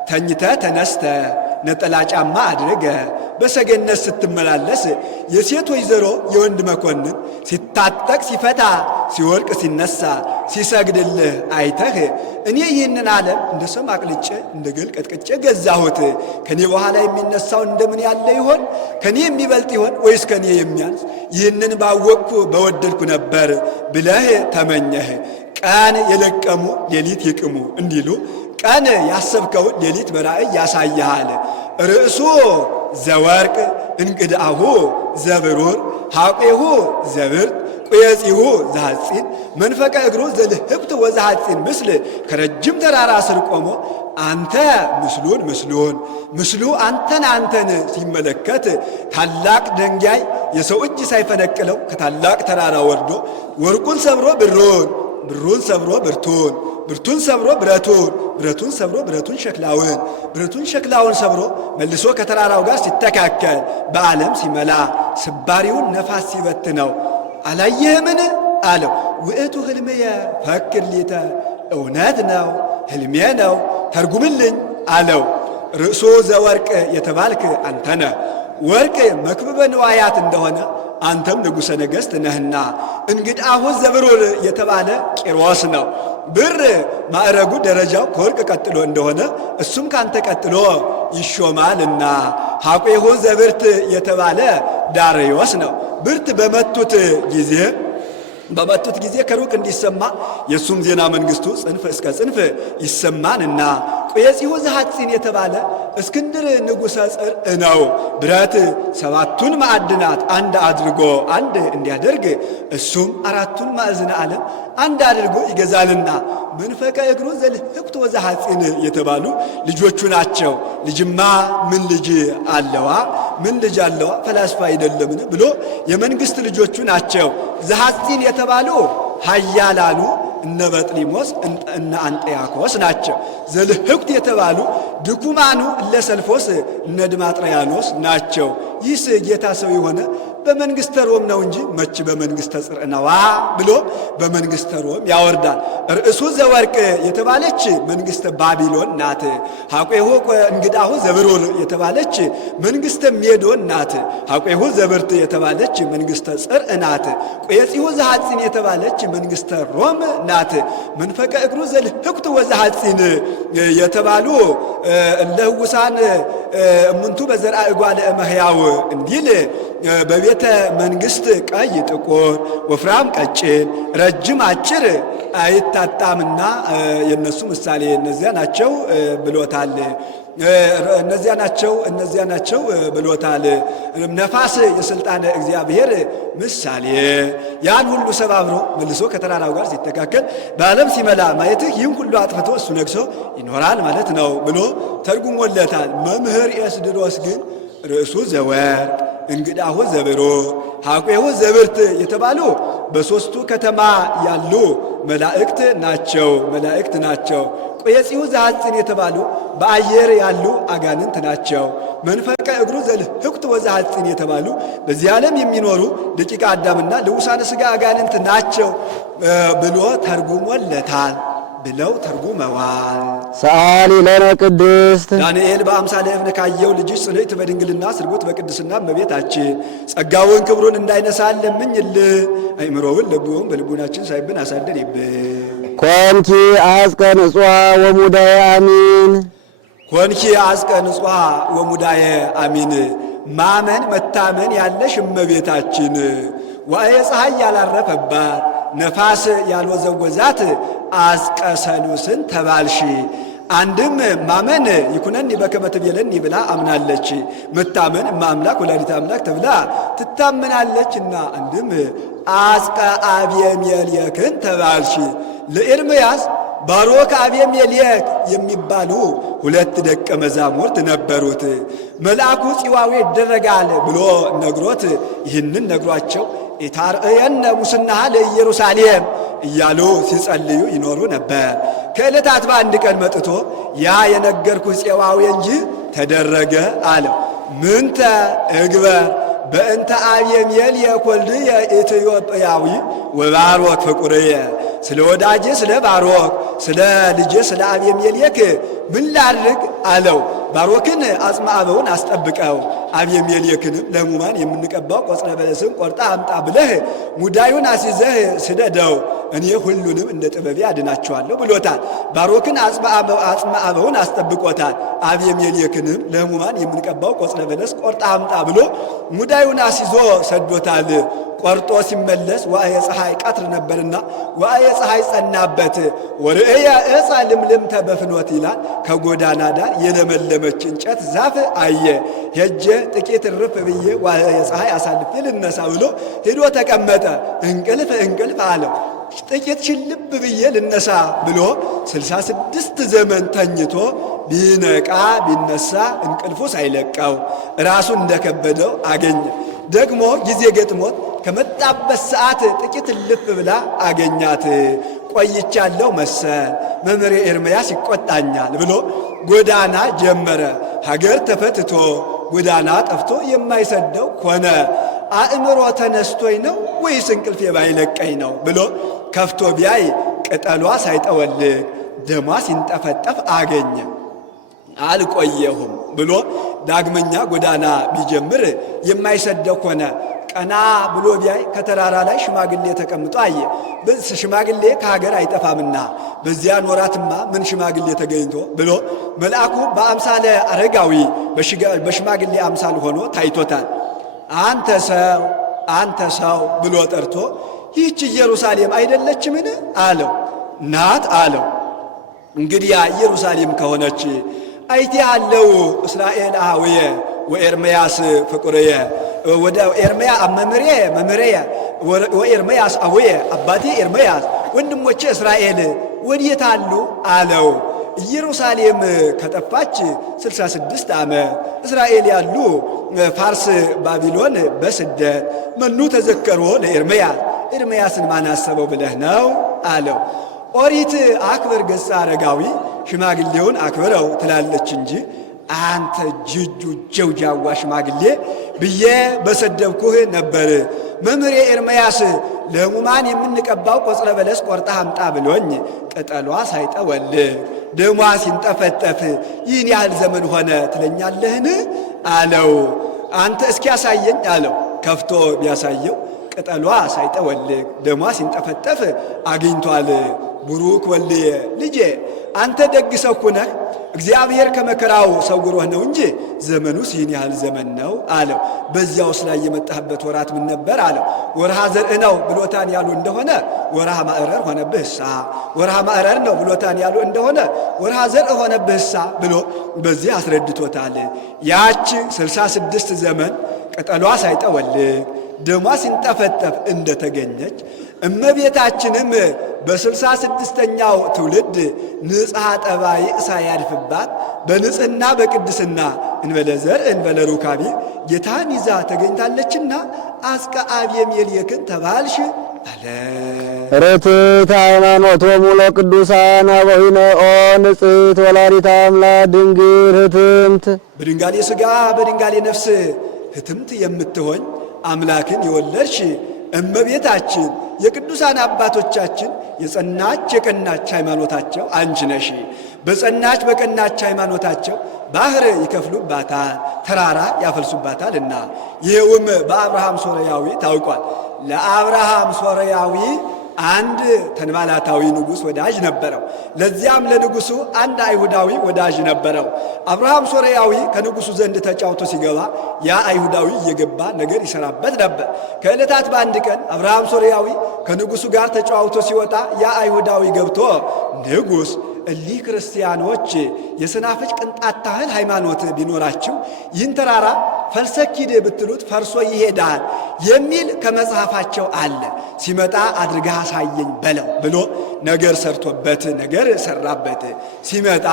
ተኝተ ተነስተ ነጠላ ጫማ አድርገ በሰገነት ስትመላለስ የሴት ወይዘሮ የወንድ መኮንን ሲታጠቅ ሲፈታ ሲወልቅ ሲነሳ ሲሰግድልህ አይተህ እኔ ይህንን ዓለም እንደ ሰም አቅልጬ እንደ ገል ቀጥቅጬ ገዛሁት፣ ከኔ በኋላ የሚነሳው እንደምን ያለ ይሆን? ከኔ የሚበልጥ ይሆን ወይስ ከኔ የሚያንስ? ይህንን ባወቅኩ በወደድኩ ነበር ብለህ ተመኘህ። ቀን የለቀሙ ሌሊት ይቅሙ እንዲሉ ቀን ያሰብከውን ሌሊት በራእይ ያሳይሃል። ርእሱ ዘወርቅ እንቅድአሁ ዘብሩር ሐቄሁ ዘብርት ቁየጺሁ ዘሐጺን መንፈቀ እግሩ ዘልህብት ወዘሐጺን ምስል ከረጅም ተራራ ስር ቆሞ አንተ ምስሉ አንተን ሲመለከት ታላቅ ድንጋይ የሰው እጅ ሳይፈነቅለው ከታላቅ ተራራ ወርዶ ወርቁን ሰብሮ ብሩን ሰብሮ ብርቱን ሰብሮ ብረቱን ሰብሮ ብረቱን ሸክላውን ሰብሮ መልሶ ከተራራው ጋር ሲተካከል በዓለም ሲመላ ስባሪውን ነፋስ ሲበትነው አላየህምን አለው። ውእቱ ሕልምየ ፈክር ሊተ እውነት ነው ሕልሜ ነው ተርጉምልኝ አለው። ርእሱ ዘወርቅ የተባልክ አንተነ ወርቅ መክብበ ንዋያት እንደሆነ አንተም ንጉሠ ነገሥት ነህና፣ እንግዳሁ ዘብሩር የተባለ ቂሮስ ነው። ብር ማዕረጉ ደረጃው ከወርቅ ቀጥሎ እንደሆነ እሱም ካንተ ቀጥሎ ይሾማልና፣ ሐቄሁ ዘብርት የተባለ ዳርዮስ ነው። ብርት በመቱት ጊዜ ከሩቅ እንዲሰማ የእሱም ዜና መንግሥቱ ጽንፍ እስከ ጽንፍ ይሰማንና፣ ቁየጺሁ ዘሐጺን የተባለ እስክንድር ንጉሠ ጽርዕ ነው። ብረት ሰባቱን ማዕድናት አንድ እንዲያደርግ እሱም አራቱን ማዕዝነ ዓለም አንድ አድርጎ ይገዛልና፣ መንፈቀ እግሩ ዘልህብት ወዘሐጺን የተባሉ ልጆቹ ናቸው። ልጅማ ምን ልጅ አለዋ ፈላስፋ አይደለምን ብሎ የመንግሥት ልጆቹ ናቸው። ዘሐጺን የተባሉ ኃያላኑ እነ በጥሊሞስ እነ አንጠያኮስ ናቸው። ዘልህብት የተባሉ ድኩማኑ እለ ሰልፎስ እነ ድማጥርያኖስ ናቸው። ይህስ ጌታ ሰው የሆነ በመንግሥተ ሮም ነው እንጂ መች በመንግሥተ ጽርዕ ነዋ ብሎ በመንግሥተ ሮም ያወርዳል። ርእሱ ዘወርቅ የተባለች መንግሥተ ባቢሎን ናት። ሐቄሁ እንግዳሁ ዘብሩር የተባለች መንግሥተ ሜዶን ናት። ሐቄሁ ዘብርት የተባለች መንግሥተ ጽርዕ ናት። ቁየጺሁ ዘሐጺን የተባለች መንግሥተ ሮም ናት። መንፈቀ እግሩ ዘልህብት ወዘሐጺን የተባሉ እለህውሳን እሙንቱ በዘርአ እጓለ እመሕያው እንዲል በቤተ መንግሥት ቀይ ጥቁር፣ ወፍራም ቀጭን፣ ረጅም አጭር አይታጣምና የነሱ ምሳሌ እነዚያ ናቸው ብሎታል። እነዚያ ናቸው ብሎታል። ነፋስ የሥልጣነ እግዚአብሔር ምሳሌ ያን ሁሉ ሰባብሮ መልሶ ከተራራው ጋር ሲተካከል በዓለም ሲመላ ማየትህ ይህን ሁሉ አጥፍቶ እሱ ነግሶ ይኖራል ማለት ነው ብሎ ተርጉሞለታል። መምህር ኤስድሮስ ግን ርእሱ ዘወርቅ እንግዳሁ ዘብሩር ሐቄሁ ዘብርት የተባሉ በሦስቱ ከተማ ያሉ መላእክት ናቸው። ቁየጺሁ ዘሐጺን የተባሉ በአየር ያሉ አጋንንት ናቸው። መንፈቀ እግሩ ዘልህብት ወዘሐጺን የተባሉ በዚህ ዓለም የሚኖሩ ደቂቀ አዳምና ልዑሳነ ሥጋ አጋንንት ናቸው ብሎ ተርጉሞለታል ብለው ተርጉመዋል። ሰአሊ ለነ ቅድስት ዳንኤል በአምሳለ እብን ካየው ልጅሽ ጽንዕት በድንግልና ስርጉት በቅድስና እመቤታችን ጸጋውን ክብሩን እንዳይነሳን ለምኝልን። አእምሮውን ልቡውን በልቡናችን ሳይብን አሳድሪብን። ኮንኪ አጽቀ ንጹሐ ወሙዳየ አሚን። ኮንኪ አጽቀ ንጹሐ ወሙዳየ አሚን። ማመን መታመን ያለሽ እመቤታችን ዋዕየ ፀሐይ ያላረፈባት ነፋስ ያልወዘወዛት አጽቀ ሰሉስን ተባልሺ። አንድም ማመን ይኩነኒ በከመ ትቤለኒ ብላ አምናለች። መታመን እማምላክ ወላዲተ አምላክ ተብላ ትታመናለችና አንድም አጽቀ አብየሜሌክን ተባልሺ። ለኤርምያስ ባሮክ አብየሜሌክ የሚባሉ ሁለት ደቀ መዛሙርት ነበሩት። መልአኩ ጽዋዌ ይደረጋል ብሎ ነግሮት ይህንን ነግሯቸው ኢታርአየነ ሙስናሃ ለኢየሩሳሌም እያሉ ሲጸልዩ ይኖሩ ነበር። ከዕለታት በአንድ ቀን መጥቶ ያ የነገርኩህ ጽዋዌ እንጂ ተደረገ አለው። ምንተ እግበር በእንተ አብየሜሌክ ወልድየ ኢትዮጵያዊ ወባሮክ ፍቁርየ ስለ ወዳጄ ስለ ባሮክ ስለ ልጄ ስለ አቤሜሌክ ምን ላድርግ አለው። ባሮክን አጽመ አበውን አስጠብቀው፣ አቤሜሌክንም ለሕሙማን የምንቀባው ቆጽለ በለስን ቆርጣ አምጣ ብለህ ሙዳዩን አስይዘህ ስደደው፣ እኔ ሁሉንም እንደ ጥበቤ አድናቸዋለሁ ብሎታል። ባሮክን አጽመ አበውን አስጠብቆታል። አቤሜሌክንም ለሕሙማን የምንቀባው ቆጽለ በለስ ቆርጣ አምጣ ብሎ ሙዳዩን አስይዞ ሰዶታል። ቆርጦ ሲመለስ ዋዕየ ፀሐይ ቀትር ነበርና ዋዕየ ፀሐይ ጸናበት። ወርእየ ዕፀ ልምልምተ በፍኖት ይላል። ከጎዳና ዳር የለመለመች እንጨት ዛፍ አየ። ሄጄ ጥቂት እርፍ ብዬ ዋዕየ ፀሐይ አሳልፌ ልነሳ ብሎ ሄዶ ተቀመጠ። እንቅልፍ እንቅልፍ አለው። ጥቂት ሽልብ ብዬ ልነሳ ብሎ 66 ዘመን ተኝቶ ቢነቃ ቢነሳ እንቅልፉ ሳይለቀው ራሱን እንደከበደው አገኘ። ደግሞ ጊዜ ገጥሞት ከመጣበት ሰዓት ጥቂት ልፍ ብላ አገኛት። ቆይቻለሁ መሰል መምህሬ ኤርምያስ ይቆጣኛል ብሎ ጎዳና ጀመረ። ሀገር ተፈትቶ ጎዳና ጠፍቶ የማይሰደው ሆነ። አእምሮ ተነስቶኝ ነው ወይስ እንቅልፌ ባይለቀኝ ነው ብሎ ከፍቶ ቢያይ ቅጠሏ ሳይጠወልግ ደሟ ሲንጠፈጠፍ አገኘ። አልቆየሁም ብሎ ዳግመኛ ጎዳና ቢጀምር የማይሰደው ሆነ። ቀና ብሎ ቢያይ ከተራራ ላይ ሽማግሌ ተቀምጦ አየ። ሽማግሌ ከሀገር አይጠፋምና በዚያን ወራትማ ምን ሽማግሌ ተገኝቶ ብሎ መልአኩ በአምሳለ አረጋዊ በሽማግሌ አምሳል ሆኖ ታይቶታል። አንተ ሰው ብሎ ጠርቶ ይህች ኢየሩሳሌም አይደለችምን አለው። ናት አለው። እንግዲያ ኢየሩሳሌም ከሆነች አይቴ አለው እስራኤል አውየ ወኤርምያስ ፍቁርየ ወደ ኤርምያ መምሬየ ወኤርምያስ አውየ አባቴ ኤርምያስ ወንድሞቼ እስራኤል ወዴት አሉ አለው። ኢየሩሳሌም ከጠፋች 66 ዓመት እስራኤል ያሉ ፋርስ ባቢሎን በስደት መኑ ተዘከሮ ለኤርምያስ ኤርምያስን ማን አሰበው ብለህ ነው አለው። ኦሪት አክብር ገጸ አረጋዊ ሽማግሌውን አክብረው ትላለች እንጂ አንተ ጅጁ ጀውጃዋ ሽማግሌ ብዬ በሰደብኩህ ነበር። መምህሬ ኤርምያስ ለሕሙማን የምንቀባው ቆጽለ በለስ ቆርጣ አምጣ ብሎኝ ቅጠሏ ሳይጠወልግ ደሟ ሲንጠፈጠፍ ይህን ያህል ዘመን ሆነ ትለኛለህን አለው። አንተ እስኪያሳየኝ አለው። ከፍቶ ቢያሳየው ቅጠሏ ሳይጠወልግ ደሟ ሲንጠፈጠፍ አግኝቷል። ቡሩክ ወልድየ ልጄ አንተ ደግ ሰው ነህ፣ እግዚአብሔር ከመከራው ሰውሮህ ነው እንጂ ዘመኑስ ይህን ያህል ዘመን ነው አለው። በዚያውስ ላይ የመጣህበት ወራት ምን ነበር አለው። ወርሃ ዘርእ ነው ብሎታን ያሉ እንደሆነ ወርሃ ማዕረር ሆነብህሳ፣ ወርሃ ማዕረር ነው ብሎታን ያሉ እንደሆነ ወርሃ ዘርእ ሆነብህሳ ብሎ በዚህ አስረድቶታል። ያች 66 ዘመን ቅጠሏ ሳይጠወልግ ደሟ ሲንጠፈጠፍ እንደተገኘች እመቤታችንም በ66ኛው ትውልድ ንጽሐ ጠባይ ሳያድፍባት በንጽሕና በቅድስና እንበለ ዘር እንበለ ሩካቤ ጌታን ይዛ ተገኝታለችና አስቀ አቤሜሌክን ተባልሽ አለ። ርትዕት ሃይማኖቶሙ ለቅዱሳን አበዊነ ኦ ንጽሕት ወላዲተ አምላክ ድንግል ህትምት በድንጋሌ ሥጋ በድንጋሌ ነፍስ ህትምት የምትሆኝ አምላክን የወለድሽ እመቤታችን የቅዱሳን አባቶቻችን የጸናች የቀናች ሃይማኖታቸው አንቺ ነሽ። በጸናች በቀናች ሃይማኖታቸው ባህር ይከፍሉባታል፣ ተራራ ያፈልሱባታልና ይኸውም በአብርሃም ሶርያዊ ታውቋል። ለአብርሃም ሶርያዊ አንድ ተንባላታዊ ንጉሥ ወዳጅ ነበረው። ለዚያም ለንጉሡ አንድ አይሁዳዊ ወዳጅ ነበረው። አብርሃም ሶርያዊ ከንጉሡ ዘንድ ተጫውቶ ሲገባ ያ አይሁዳዊ እየገባ ነገር ይሰራበት ነበር። ከዕለታት በአንድ ቀን አብርሃም ሶርያዊ ከንጉሡ ጋር ተጫውቶ ሲወጣ ያ አይሁዳዊ ገብቶ ንጉሥ እሊህ ክርስቲያኖች የሰናፍጭ ቅንጣት ታህል ሃይማኖት ቢኖራችሁ ይህን ተራራ ፈልሰክ ሂድ ብትሉት ፈርሶ ይሄዳል የሚል ከመጽሐፋቸው አለ፣ ሲመጣ አድርጋ አሳየኝ በለው ብሎ ነገር ሰርቶበት ነገር ሰራበት። ሲመጣ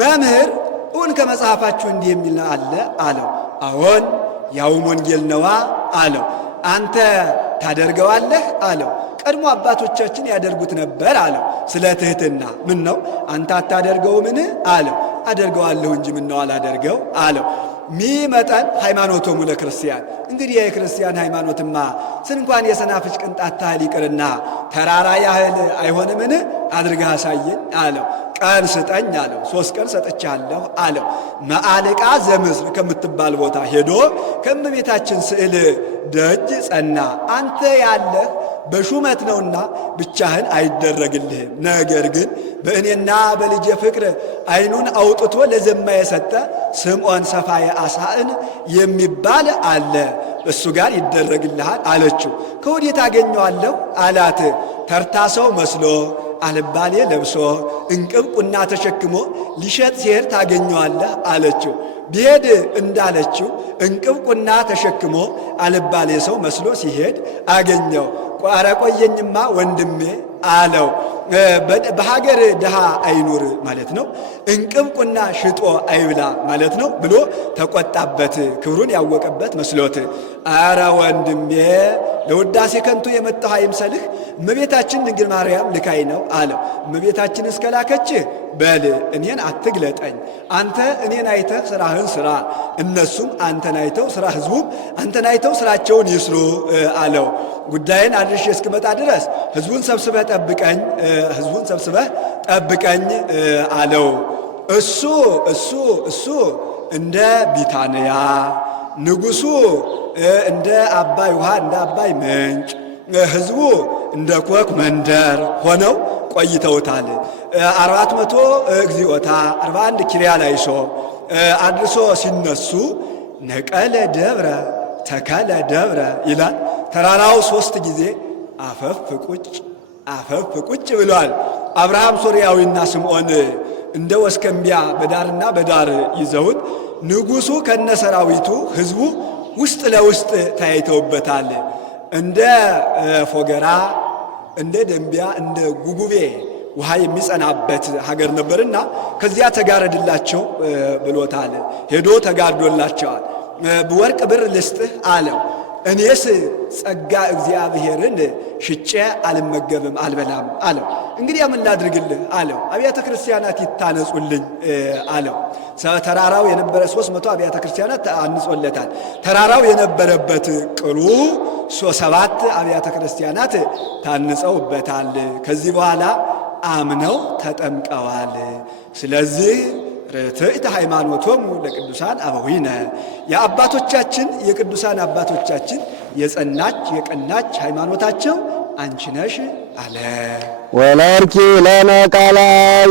መምህር እውን ከመጽሐፋችሁ እንዲህ የሚል አለ አለው። አዎን ያውም ወንጌል ነዋ አለው። አንተ ታደርገዋለህ አለው። ቀድሞ አባቶቻችን ያደርጉት ነበር አለው። ስለ ትሕትና ምን ነው አንተ አታደርገው ምን አለው። አደርገዋለሁ እንጂ ምን ነው አላደርገው አለው። ሚመጠን ሃይማኖቶሙ ለክርስቲያን። እንግዲህ የክርስቲያን ሃይማኖትማ ስንኳን የሰናፍጭ ቅንጣት ታህል ይቅርና ተራራ ያህል አይሆንምን? አድርገህ አሳየኝ አለው። ቀን ስጠኝ አለው። 3 ቀን ሰጥቻለሁ አለው። መዓልቃ ዘምስር ከምትባል ቦታ ሄዶ ከእመቤታችን ስዕል ደጅ ጸና። አንተ ያለህ በሹመት ነውና ብቻህን አይደረግልህም። ነገር ግን በእኔና በልጄ ፍቅር ዓይኑን አውጥቶ ለዘማ የሰጠ ስምዖን ሰፋየ አሳእን የሚባል አለ፣ እሱ ጋር ይደረግልሃል አለችው። ከወዴት አገኘዋለሁ አላት። ተርታ ሰው መስሎ አልባሌ ለብሶ እንቅብ ቁና ተሸክሞ ሊሸጥ ሲሄድ ታገኘዋለህ አለችው። ቢሄድ እንዳለችው እንቅብ ቁና ተሸክሞ አልባሌ ሰው መስሎ ሲሄድ አገኘው። ኧረ ቆየኝማ ወንድሜ አለው። በሀገር ድሃ አይኑር ማለት ነው፣ እንቅብ ቁና ሽጦ አይብላ ማለት ነው ብሎ ተቆጣበት። ክብሩን ያወቀበት መስሎት ኧረ ወንድሜ ለውዳሴ ከንቱ የመጣሁ አይምሰልህ፣ እመቤታችን ድንግል ማርያም ልካይ ነው አለው። እመቤታችን እስከላከችህ በል እኔን አትግለጠኝ፣ አንተ እኔን አይተህ ስራህን ስራ፣ እነሱም አንተን አይተው ስራ፣ ህዝቡም አንተን አይተው ስራቸውን ይስሩ አለው። ጉዳይን አድርሼ እስክመጣ ድረስ ህዝቡን ሰብስበህ ጠብቀኝ፣ ህዝቡን ሰብስበህ ጠብቀኝ አለው። እሱ እንደ ቢታንያ ንጉሱ እንደ አባይ ውሃ እንደ አባይ ምንጭ ህዝቡ እንደ ኮክ መንደር ሆነው ቆይተውታል። 400 እግዚኦታ 41 ኪርያ ላይሶ አድርሶ ሲነሱ ነቀለ ደብረ ተከለ ደብረ ይላል። ተራራው 3 ጊዜ አፈፍ ቁጭ ብሏል። አብርሃም ሶርያዊና ስምዖን እንደ ወስከምቢያ በዳርና በዳር ይዘውት ንጉሱ ከነሰራዊቱ ህዝቡ ውስጥ ለውስጥ ተያይተውበታል። እንደ ፎገራ፣ እንደ ደንቢያ፣ እንደ ጉጉቤ ውሃ የሚጸናበት ሀገር ነበርና ከዚያ ተጋረድላቸው ብሎታል። ሄዶ ተጋርዶላቸዋል። በወርቅ ብር ልስጥህ አለው። እኔስ ጸጋ እግዚአብሔርን ሽጬ አልመገብም አልበላም አለው። እንግዲህ ምን ላድርግልህ አለው። አብያተ ክርስቲያናት ይታነጹልኝ አለው። ተራራው የነበረ 300 አብያተ ክርስቲያናት አንጾለታል። ተራራው የነበረበት ቅሉ 7 አብያተ ክርስቲያናት ታንጸውበታል። ከዚህ በኋላ አምነው ተጠምቀዋል። ስለዚህ ርትዕት ሃይማኖቶሙ ለቅዱሳን አበዊነ የአባቶቻችን የቅዱሳን አባቶቻችን የጸናች የቀናች ሃይማኖታቸው አንቺ ነሽ አለ። ወለርኪ ለነ ቃለ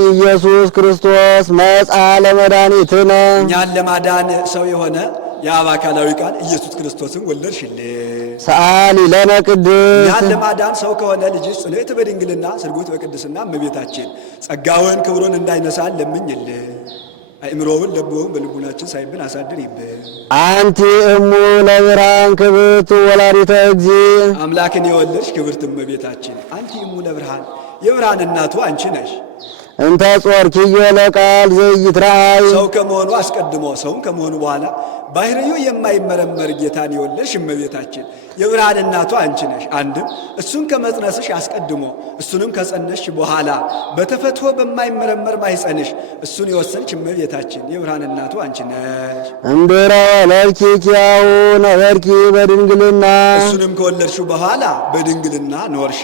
ኢየሱስ ክርስቶስ መጽአ ለመድኃኒትነ እኛን ለማዳን ሰው የሆነ የአብ አካላዊ ቃል ኢየሱስ ክርስቶስን ወለድሽልን። ሰአሊ ለነ ቅድስት እኛን ለማዳን ሰው ከሆነ ልጅሽ ጽንዕት በድንግልና ስርጉት በቅድስና እመቤታችን ጸጋውን ክብሩን እንዳይነሳን ለምኝልን። አእምሮውን ለቦውን በልቡናችን ሳይብን አሳድሪብን። አንቲ እሙ ለብርሃን ክብርት ወላዲተ እግዚእ አምላክን የወለድሽ ክብርት እመቤታችን አንቲ እሙ ለብርሃን የብርሃን እናቱ አንቺ ነሽ። እንተ ጾርኪዮ ለቃል ዘይትራእይ ሰው ከመሆኑ አስቀድሞ ሰውም ከመሆኑ በኋላ ባህሪው የማይመረመር ጌታን የወለድሽ እመቤታችን የብርሃን እናቱ አንቺ ነሽ። አንድም እሱን ከመጽነስሽ አስቀድሞ እሱንም ከጸነስሽ በኋላ በተፈትሖ በማይመረመር ማኅፀንሽ እሱን የወሰንሽ እመቤታችን የብርሃን እናቱ አንቺ ነሽ። እምድኅረ ወለድኪ ኪያሁ ነበርኪ በድንግልና እሱንም ከወለድሽው በኋላ በድንግልና ኖርሽ።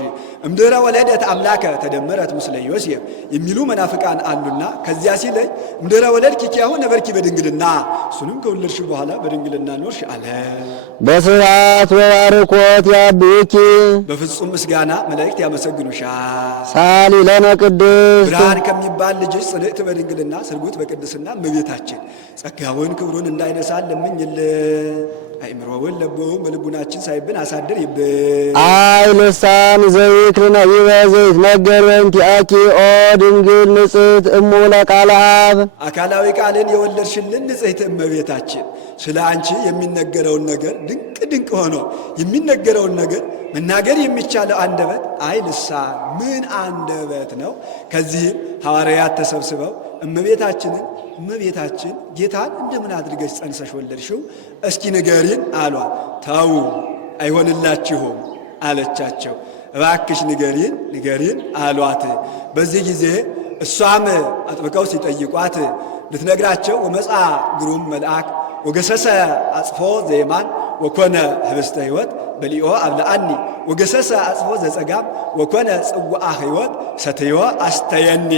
እምድኅረ ወለደት አምላከ ተደመረት ምስለ ዮሴፍ የሚሉ መናፍቃን አሉና ከዚያ ሲለኝ እምድኅረ ወለድኪ ኪያሁ ነበርኪ በድንግልና እሱንም ከወለድሽው በኋላ በድንግልና ኖርሽ አለ። በስብሐት ወባርኮት ያብኪ በፍጹም ምስጋና መላእክት ያመሰግኑሻል። ሳሊ ለነ ቅድስት ብርሃን ከሚባል ልጅሽ ጽንዕት በድንግልና ስርጉት በቅድስና እመቤታችን ጸጋውን ክብሩን እንዳይነሳን ለምኝልን። አእምሮውን ለቦውን በልቡናችን ሳይብን አሳድሪብን። አይ ልሳን ዘይክል ነቢበ ዘይትነገር በእንቲአኪ ኦ ድንግል ንጽሕት እሙ ለቃለ አብ አካላዊ ቃልን የወለድሽልን ንጽሕት እመቤታችን ስለ አንቺ የሚነገረውን ነገር ድንቅ ሆኖ የሚነገረውን ነገር መናገር የሚቻለው አንደበት አይ ልሳን ምን አንደበት ነው? ከዚህም ሐዋርያት ተሰብስበው እመቤታችን ጌታን እንደምን አድርገሽ ጸንሰሽ ወለድሽው? እስኪ ንገሪን አሏት። ተው አይሆንላችሁም አለቻቸው። እባክሽ ንገሪን አሏት። በዚህ ጊዜ እሷም አጥብቀው ሲጠይቋት ልትነግራቸው ወመጽአ ግሩም መልአክ ወገሰሰ አጽፎ ዘየማን ወኮነ ህብስተ ሕይወት በሊኦ አብለአኒ ወገሰሰ አጽፎ ዘጸጋም ወኮነ ጽዋአ ሕይወት ሰትዮ አስተየኒ።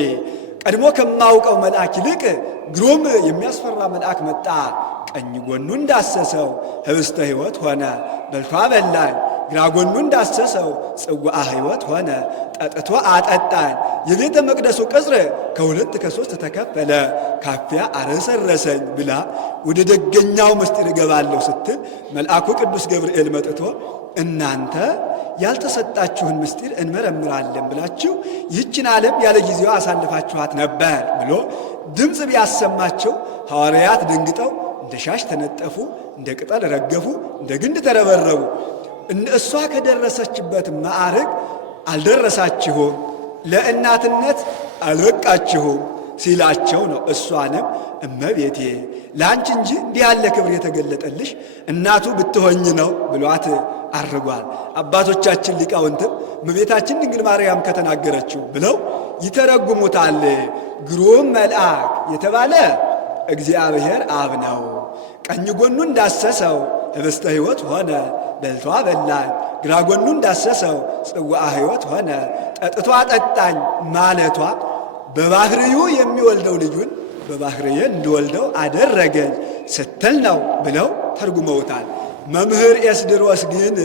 ቀድሞ ከማውቀው መልአክ ይልቅ ግሩም የሚያስፈራ መልአክ መጣ። ቀኝ ጎኑ እንዳሰሰው ህብስተ ሕይወት ሆነ፣ በልቶ አበላኝ። ግራ ጎኑ እንዳሰሰው ጽዋአ ሕይወት ሆነ፣ ጠጥቶ አጠጣኝ። የቤተ መቅደሱ ቅጽር ከሁለት ከሦስት ተከፈለ፣ ካፊያ አረሰረሰኝ ብላ ወደ ደገኛው ምስጢር እገባለሁ ስትል መልአኩ ቅዱስ ገብርኤል መጥቶ እናንተ ያልተሰጣችሁን ምስጢር እንመረምራለን ብላችሁ ይህችን ዓለም ያለ ጊዜዋ አሳልፋችኋት ነበር ብሎ ድምፅ ቢያሰማቸው ሐዋርያት ደንግጠው እንደ ሻሽ ተነጠፉ፣ እንደ ቅጠል ረገፉ፣ እንደ ግንድ ተረበረቡ። እሷ ከደረሰችበት ማዕረግ አልደረሳችሁም፣ ለእናትነት አልበቃችሁም ሲላቸው ነው። እሷንም እመቤቴ ለአንቺ እንጂ እንዲህ ያለ ክብር የተገለጠልሽ እናቱ ብትሆኝ ነው ብሏት አርጓል። አባቶቻችን ሊቃውንትም እመቤታችን ድንግል ማርያም ከተናገረችው ብለው ይተረጉሙታል። ግሩም መልአክ የተባለ እግዚአብሔር አብ ነው። ቀኝ ጎኑ እንዳሰሰው ህብስተ ሕይወት ሆነ፣ በልቶ አበላኝ። ግራ ጎኑ እንዳሰሰው ጽዋአ ሕይወት ሆነ፣ ጠጥቶ አጠጣኝ ማለቷ በባህርዩ የሚወልደው ልጁን በባህርዬ እንድወልደው አደረገኝ ስትል ነው ብለው ተርጉመውታል። መምህር ኤስድሮስ ግን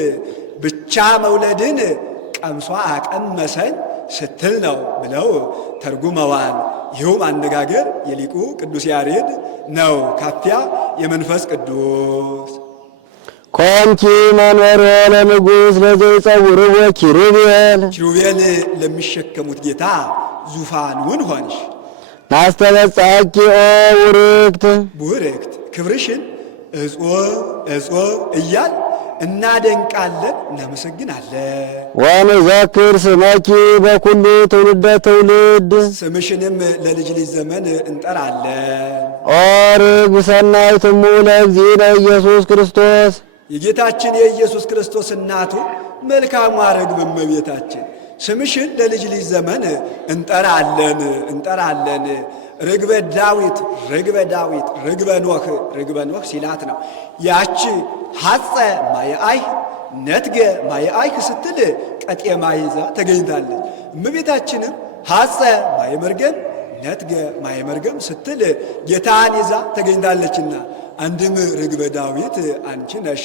ብቻ መውለድን ቀምሷ አቀመሰኝ ስትል ነው ብለው ተርጉመዋል። ይህም አነጋገር የሊቁ ቅዱስ ያሬድ ነው። ካፊያ የመንፈስ ቅዱስ ኮንኪ መንበሮ ለንጉሥ ለዘይጸውርዎ ኪሩቤል ኪሩቤል ለሚሸከሙት ጌታ ዙፋኑን ሆንሽ። ናስተበጻኪ ኦ ውርክት ቡርክት ክብርሽን እጾብ እያል እናደንቃለን፣ እናመሰግናለን። ወንዘክር ስመኪ በኩሉ ትውልደ ትውልድ ስምሽንም ለልጅ ልጅ ዘመን እንጠራለን። ኦ ርግብ ሰናይት እሙ ለእግዚእነ ኢየሱስ ክርስቶስ የጌታችን የኢየሱስ ክርስቶስ እናቱ መልካሟ ርግብ እመቤታችን ስምሽን ለልጅ ልጅ ዘመን እንጠራለን። ርግበ ዳዊት ርግበ ኖህ ሲላት ነው። ያቺ ሐፀ ማየአይህ ነትገ ማየአይህ ስትል ቀጤማ ይዛ ተገኝታለች። እመቤታችንም ሐፀ ማየመርገም ነትገ ማየመርገም ስትል ጌታን ይዛ ተገኝታለችና አንድም ርግበ ዳዊት አንቺ ነሽ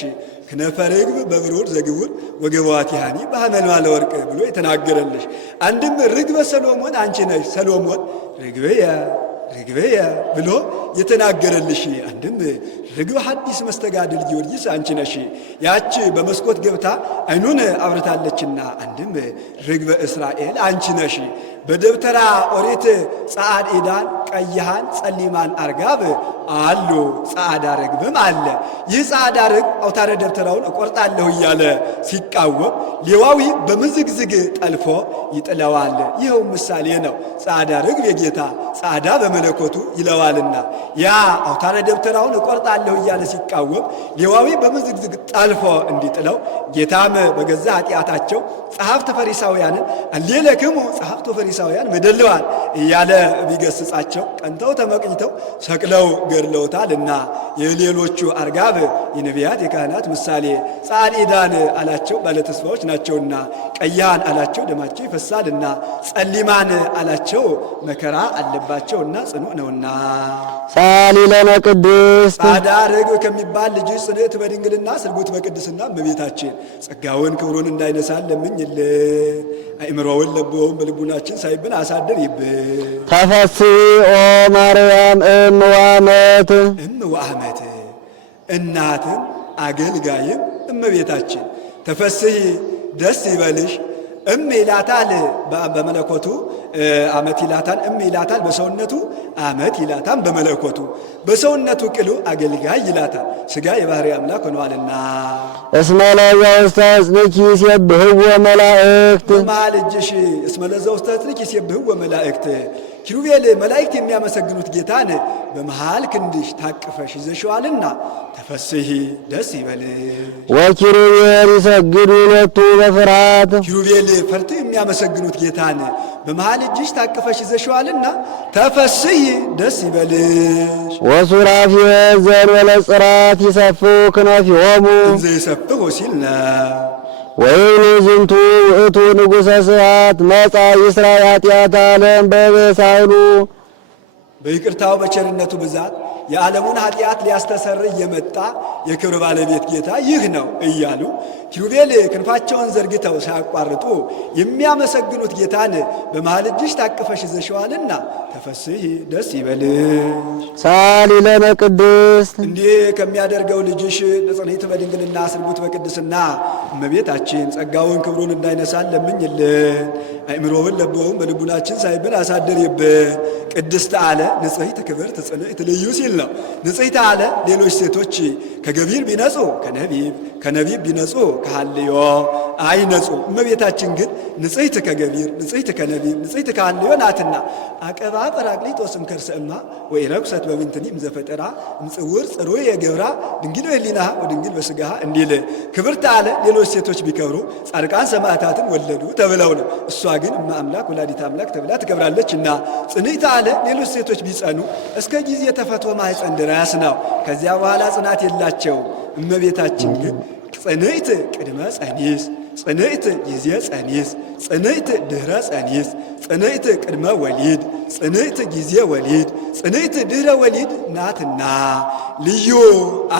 ክነፈ ርግብ በብሩር ዘግቡር ወገቧቲሃኒ በሐመልማለ ወርቅ ብሎ የተናገረልሽ። አንድም ርግበ ሰሎሞን አንቺ ነሽ ሰሎሞን ርግበየ ብሎ የተናገረልሽ። አንድም ርግበ ሐዲስ መስተጋድል ጊዮርጊስ አንቺ ነሽ ያች በመስኮት ገብታ ዓይኑን አብርታለችና። አንድም ርግበ እስራኤል አንቺ ነሽ። በደብተራ ኦሪት ጸዓድ ኢዳን ቀይሃን ጸሊማን አርጋብ አሉ፣ ጸዓዳ ርግብም አለ። ይህ ጸዓዳ ርግብ አውታረ ደብተራውን እቆርጣለሁ እያለ ሲቃወም ሌዋዊ በምዝግዝግ ጠልፎ ይጥለዋል። ይኸው ምሳሌ ነው። ጸዓዳ ርግብ የጌታ ጸዓዳ በመለኮቱ ይለዋልና ያ አውታረ ደብተራውን እቆርጣለሁ እያለ ሲቃወም ሌዋዊ በምዝግዝግ ጠልፎ እንዲጥለው ጌታም በገዛ ኃጢአታቸው ጸሐፍተ ፈሪሳውያንን አሌለክሙ ጸሐፍተ ፈሪሳውያን መደልዋል እያለ ቢገስጻቸው ቀንተው ተመቅኝተው ሰቅለው ገድለውታልና የሌሎቹ አርጋብ የነቢያት የካህናት ምሳሌ፣ ጸዓድ ኢዳን አላቸው ባለተስፋዎች ናቸውና፣ ቀይሃን አላቸው ደማቸው ይፈሳልና፣ ጸሊማን አላቸው መከራ አለባቸውና ጽኑ ነውና። ጻሊ ለነ ቅድስት ጻዕዳ ርግብ ከሚባል ልጅ ጽንዕት በድንግልና ስርጉት በቅድስና እመቤታችን ጸጋውን ክብሩን እንዳይነሳን ለምኝልን። አእምሮውን ለቦውን በልቡናችን ሳይብን አሳድር ይብን። ተፈሥሒ ኦ ማርያም እም ወአመት እናትም አገልጋይም እመቤታችን ተፈሥሒ ደስ ይበልሽ። እም ይላታል በመለኮቱ አመት ይላታል። እም ይላታል በሰውነቱ አመት ይላታል በመለኮቱ። በሰውነቱ ቅሉ አገልጋይ ይላታል፣ ሥጋ የባሕርይ አምላክ ሆኗልና። እስመ ለዘ ውስተ ሕፅንኪ ይሴብሕዎ መላእክት በመሃል እጅሽ እስመ ለዘ ውስተ ሕፅንኪ ይሴብሕዎ መላእክት ኪሩቤል መላእክት የሚያመሰግኑት ጌታን በመሃል ክንድሽ ታቅፈሽ ይዘሽዋልና ተፈሥሒ ደስ ይበልሽ። ወኪሩቤል ይሰግዱ ሎቱ በፍርሃት ኪሩቤል ፈርተው የሚያመሰግኑት ጌታን በመሃል እጅሽ ታቅፈሽ ይዘሽዋልና ተፈስሒ ደስ ይበልሽ። ወሱራፌል ዘእንበለ ጽራት ይሰፍሑ ክነፊሆሙ እንዘ ይሰፍሑ ሲል ነው። ወይኑ ዝንቱ ውእቱ ንጉሠ ስብሐት መጻ ይስራይ ኃጢአተ ዓለም በበሳይሉ በይቅርታው በቸርነቱ ብዛት የዓለሙን ኃጢአት ሊያስተሰርይ የመጣ የክብር ባለቤት ጌታ ይህ ነው እያሉ ኪሩቤል ክንፋቸውን ዘርግተው ሳያቋርጡ የሚያመሰግኑት ጌታን በመሃል እጅሽ ታቅፈሽ ይዘሽዋልና ተፈስሒ ደስ ይበልሽ። ሳሊ ለነ ቅድስት እንዲህ ከሚያደርገው ልጅሽ ንጽሕት በድንግልና ስርጉት በቅድስና እመቤታችን ጸጋውን ክብሩን እንዳይነሳን ለምኝልን። አእምሮውን ለቦውን በልቡናችን ሳይብን አሳድሪብን። ቅድስት አለ ንጽሕት ክብርት ጽንዕት ልዩ ሲል ነው። ንጽሕት አለ ሌሎች ሴቶች ከገቢር ቢነጹ ከነቢብ ቢነጹ ከሐልዮ አይነጹ። እመቤታችን ግን ንጽሕት ከገቢር ንጽሕት ከነቢብ ንጽሕት ከሐልዮ ናትና አቀባ ጰራቅሊጦስም ከርሰ እማ ወኢረኩሰት በምንትኒም ዘፈጠራ እምጽውር ጽሩይ የገብራ ድንግል በሕሊናሃ ወድንግል በሥጋሃ እንዲል ክብርት አለ ሌሎች ሴቶች ቢከብሩ ጻድቃን ሰማዕታትን ወለዱ ተብለው ነው። እሷ ግን እመ አምላክ ወላዲተ አምላክ ተብላ ትከብራለችና ጽንዕት አለ ሌሎች ሴቶች ቢጸኑ እስከ ጊዜ ተፈትወ ማኅፀን ድረስ ነው። ከዚያ በኋላ ጽናት የላቸው። እመቤታችን ግን ጽንዕት ቅድመ ጸኒስ፣ ጽንዕት ጊዜ ጸኒስ፣ ጽንዕት ድኅረ ጸኒስ፣ ጽንዕት ቅድመ ወሊድ፣ ጽንዕት ጊዜ ወሊድ፣ ጽንዕት ድኅረ ወሊድ ናትና ልዩ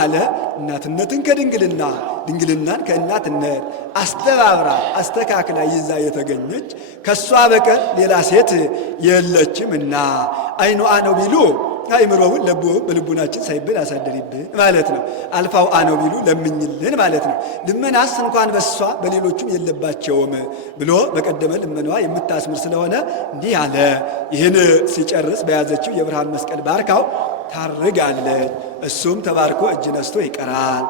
አለ እናትነትን ከድንግልና ድንግልናን ከእናትነት አስተባብራ አስተካክላ ይዛ የተገኘች ከሷ በቀር ሌላ ሴት የለችምና አይኑ አነው ቢሉ አእምሮውን ለቦውን በልቡናችን ሳይብል አሳደሪብን ማለት ነው። አልፋው አነው ቢሉ ለምኝልን ማለት ነው። ልመናስ እንኳን በሷ በሌሎቹም የለባቸውም ብሎ በቀደመ ልመናዋ የምታስምር ስለሆነ እንዲህ አለ። ይህን ሲጨርስ በያዘችው የብርሃን መስቀል ባርካው ታርጋለች። እሱም ተባርኮ እጅ ነስቶ ይቀራል።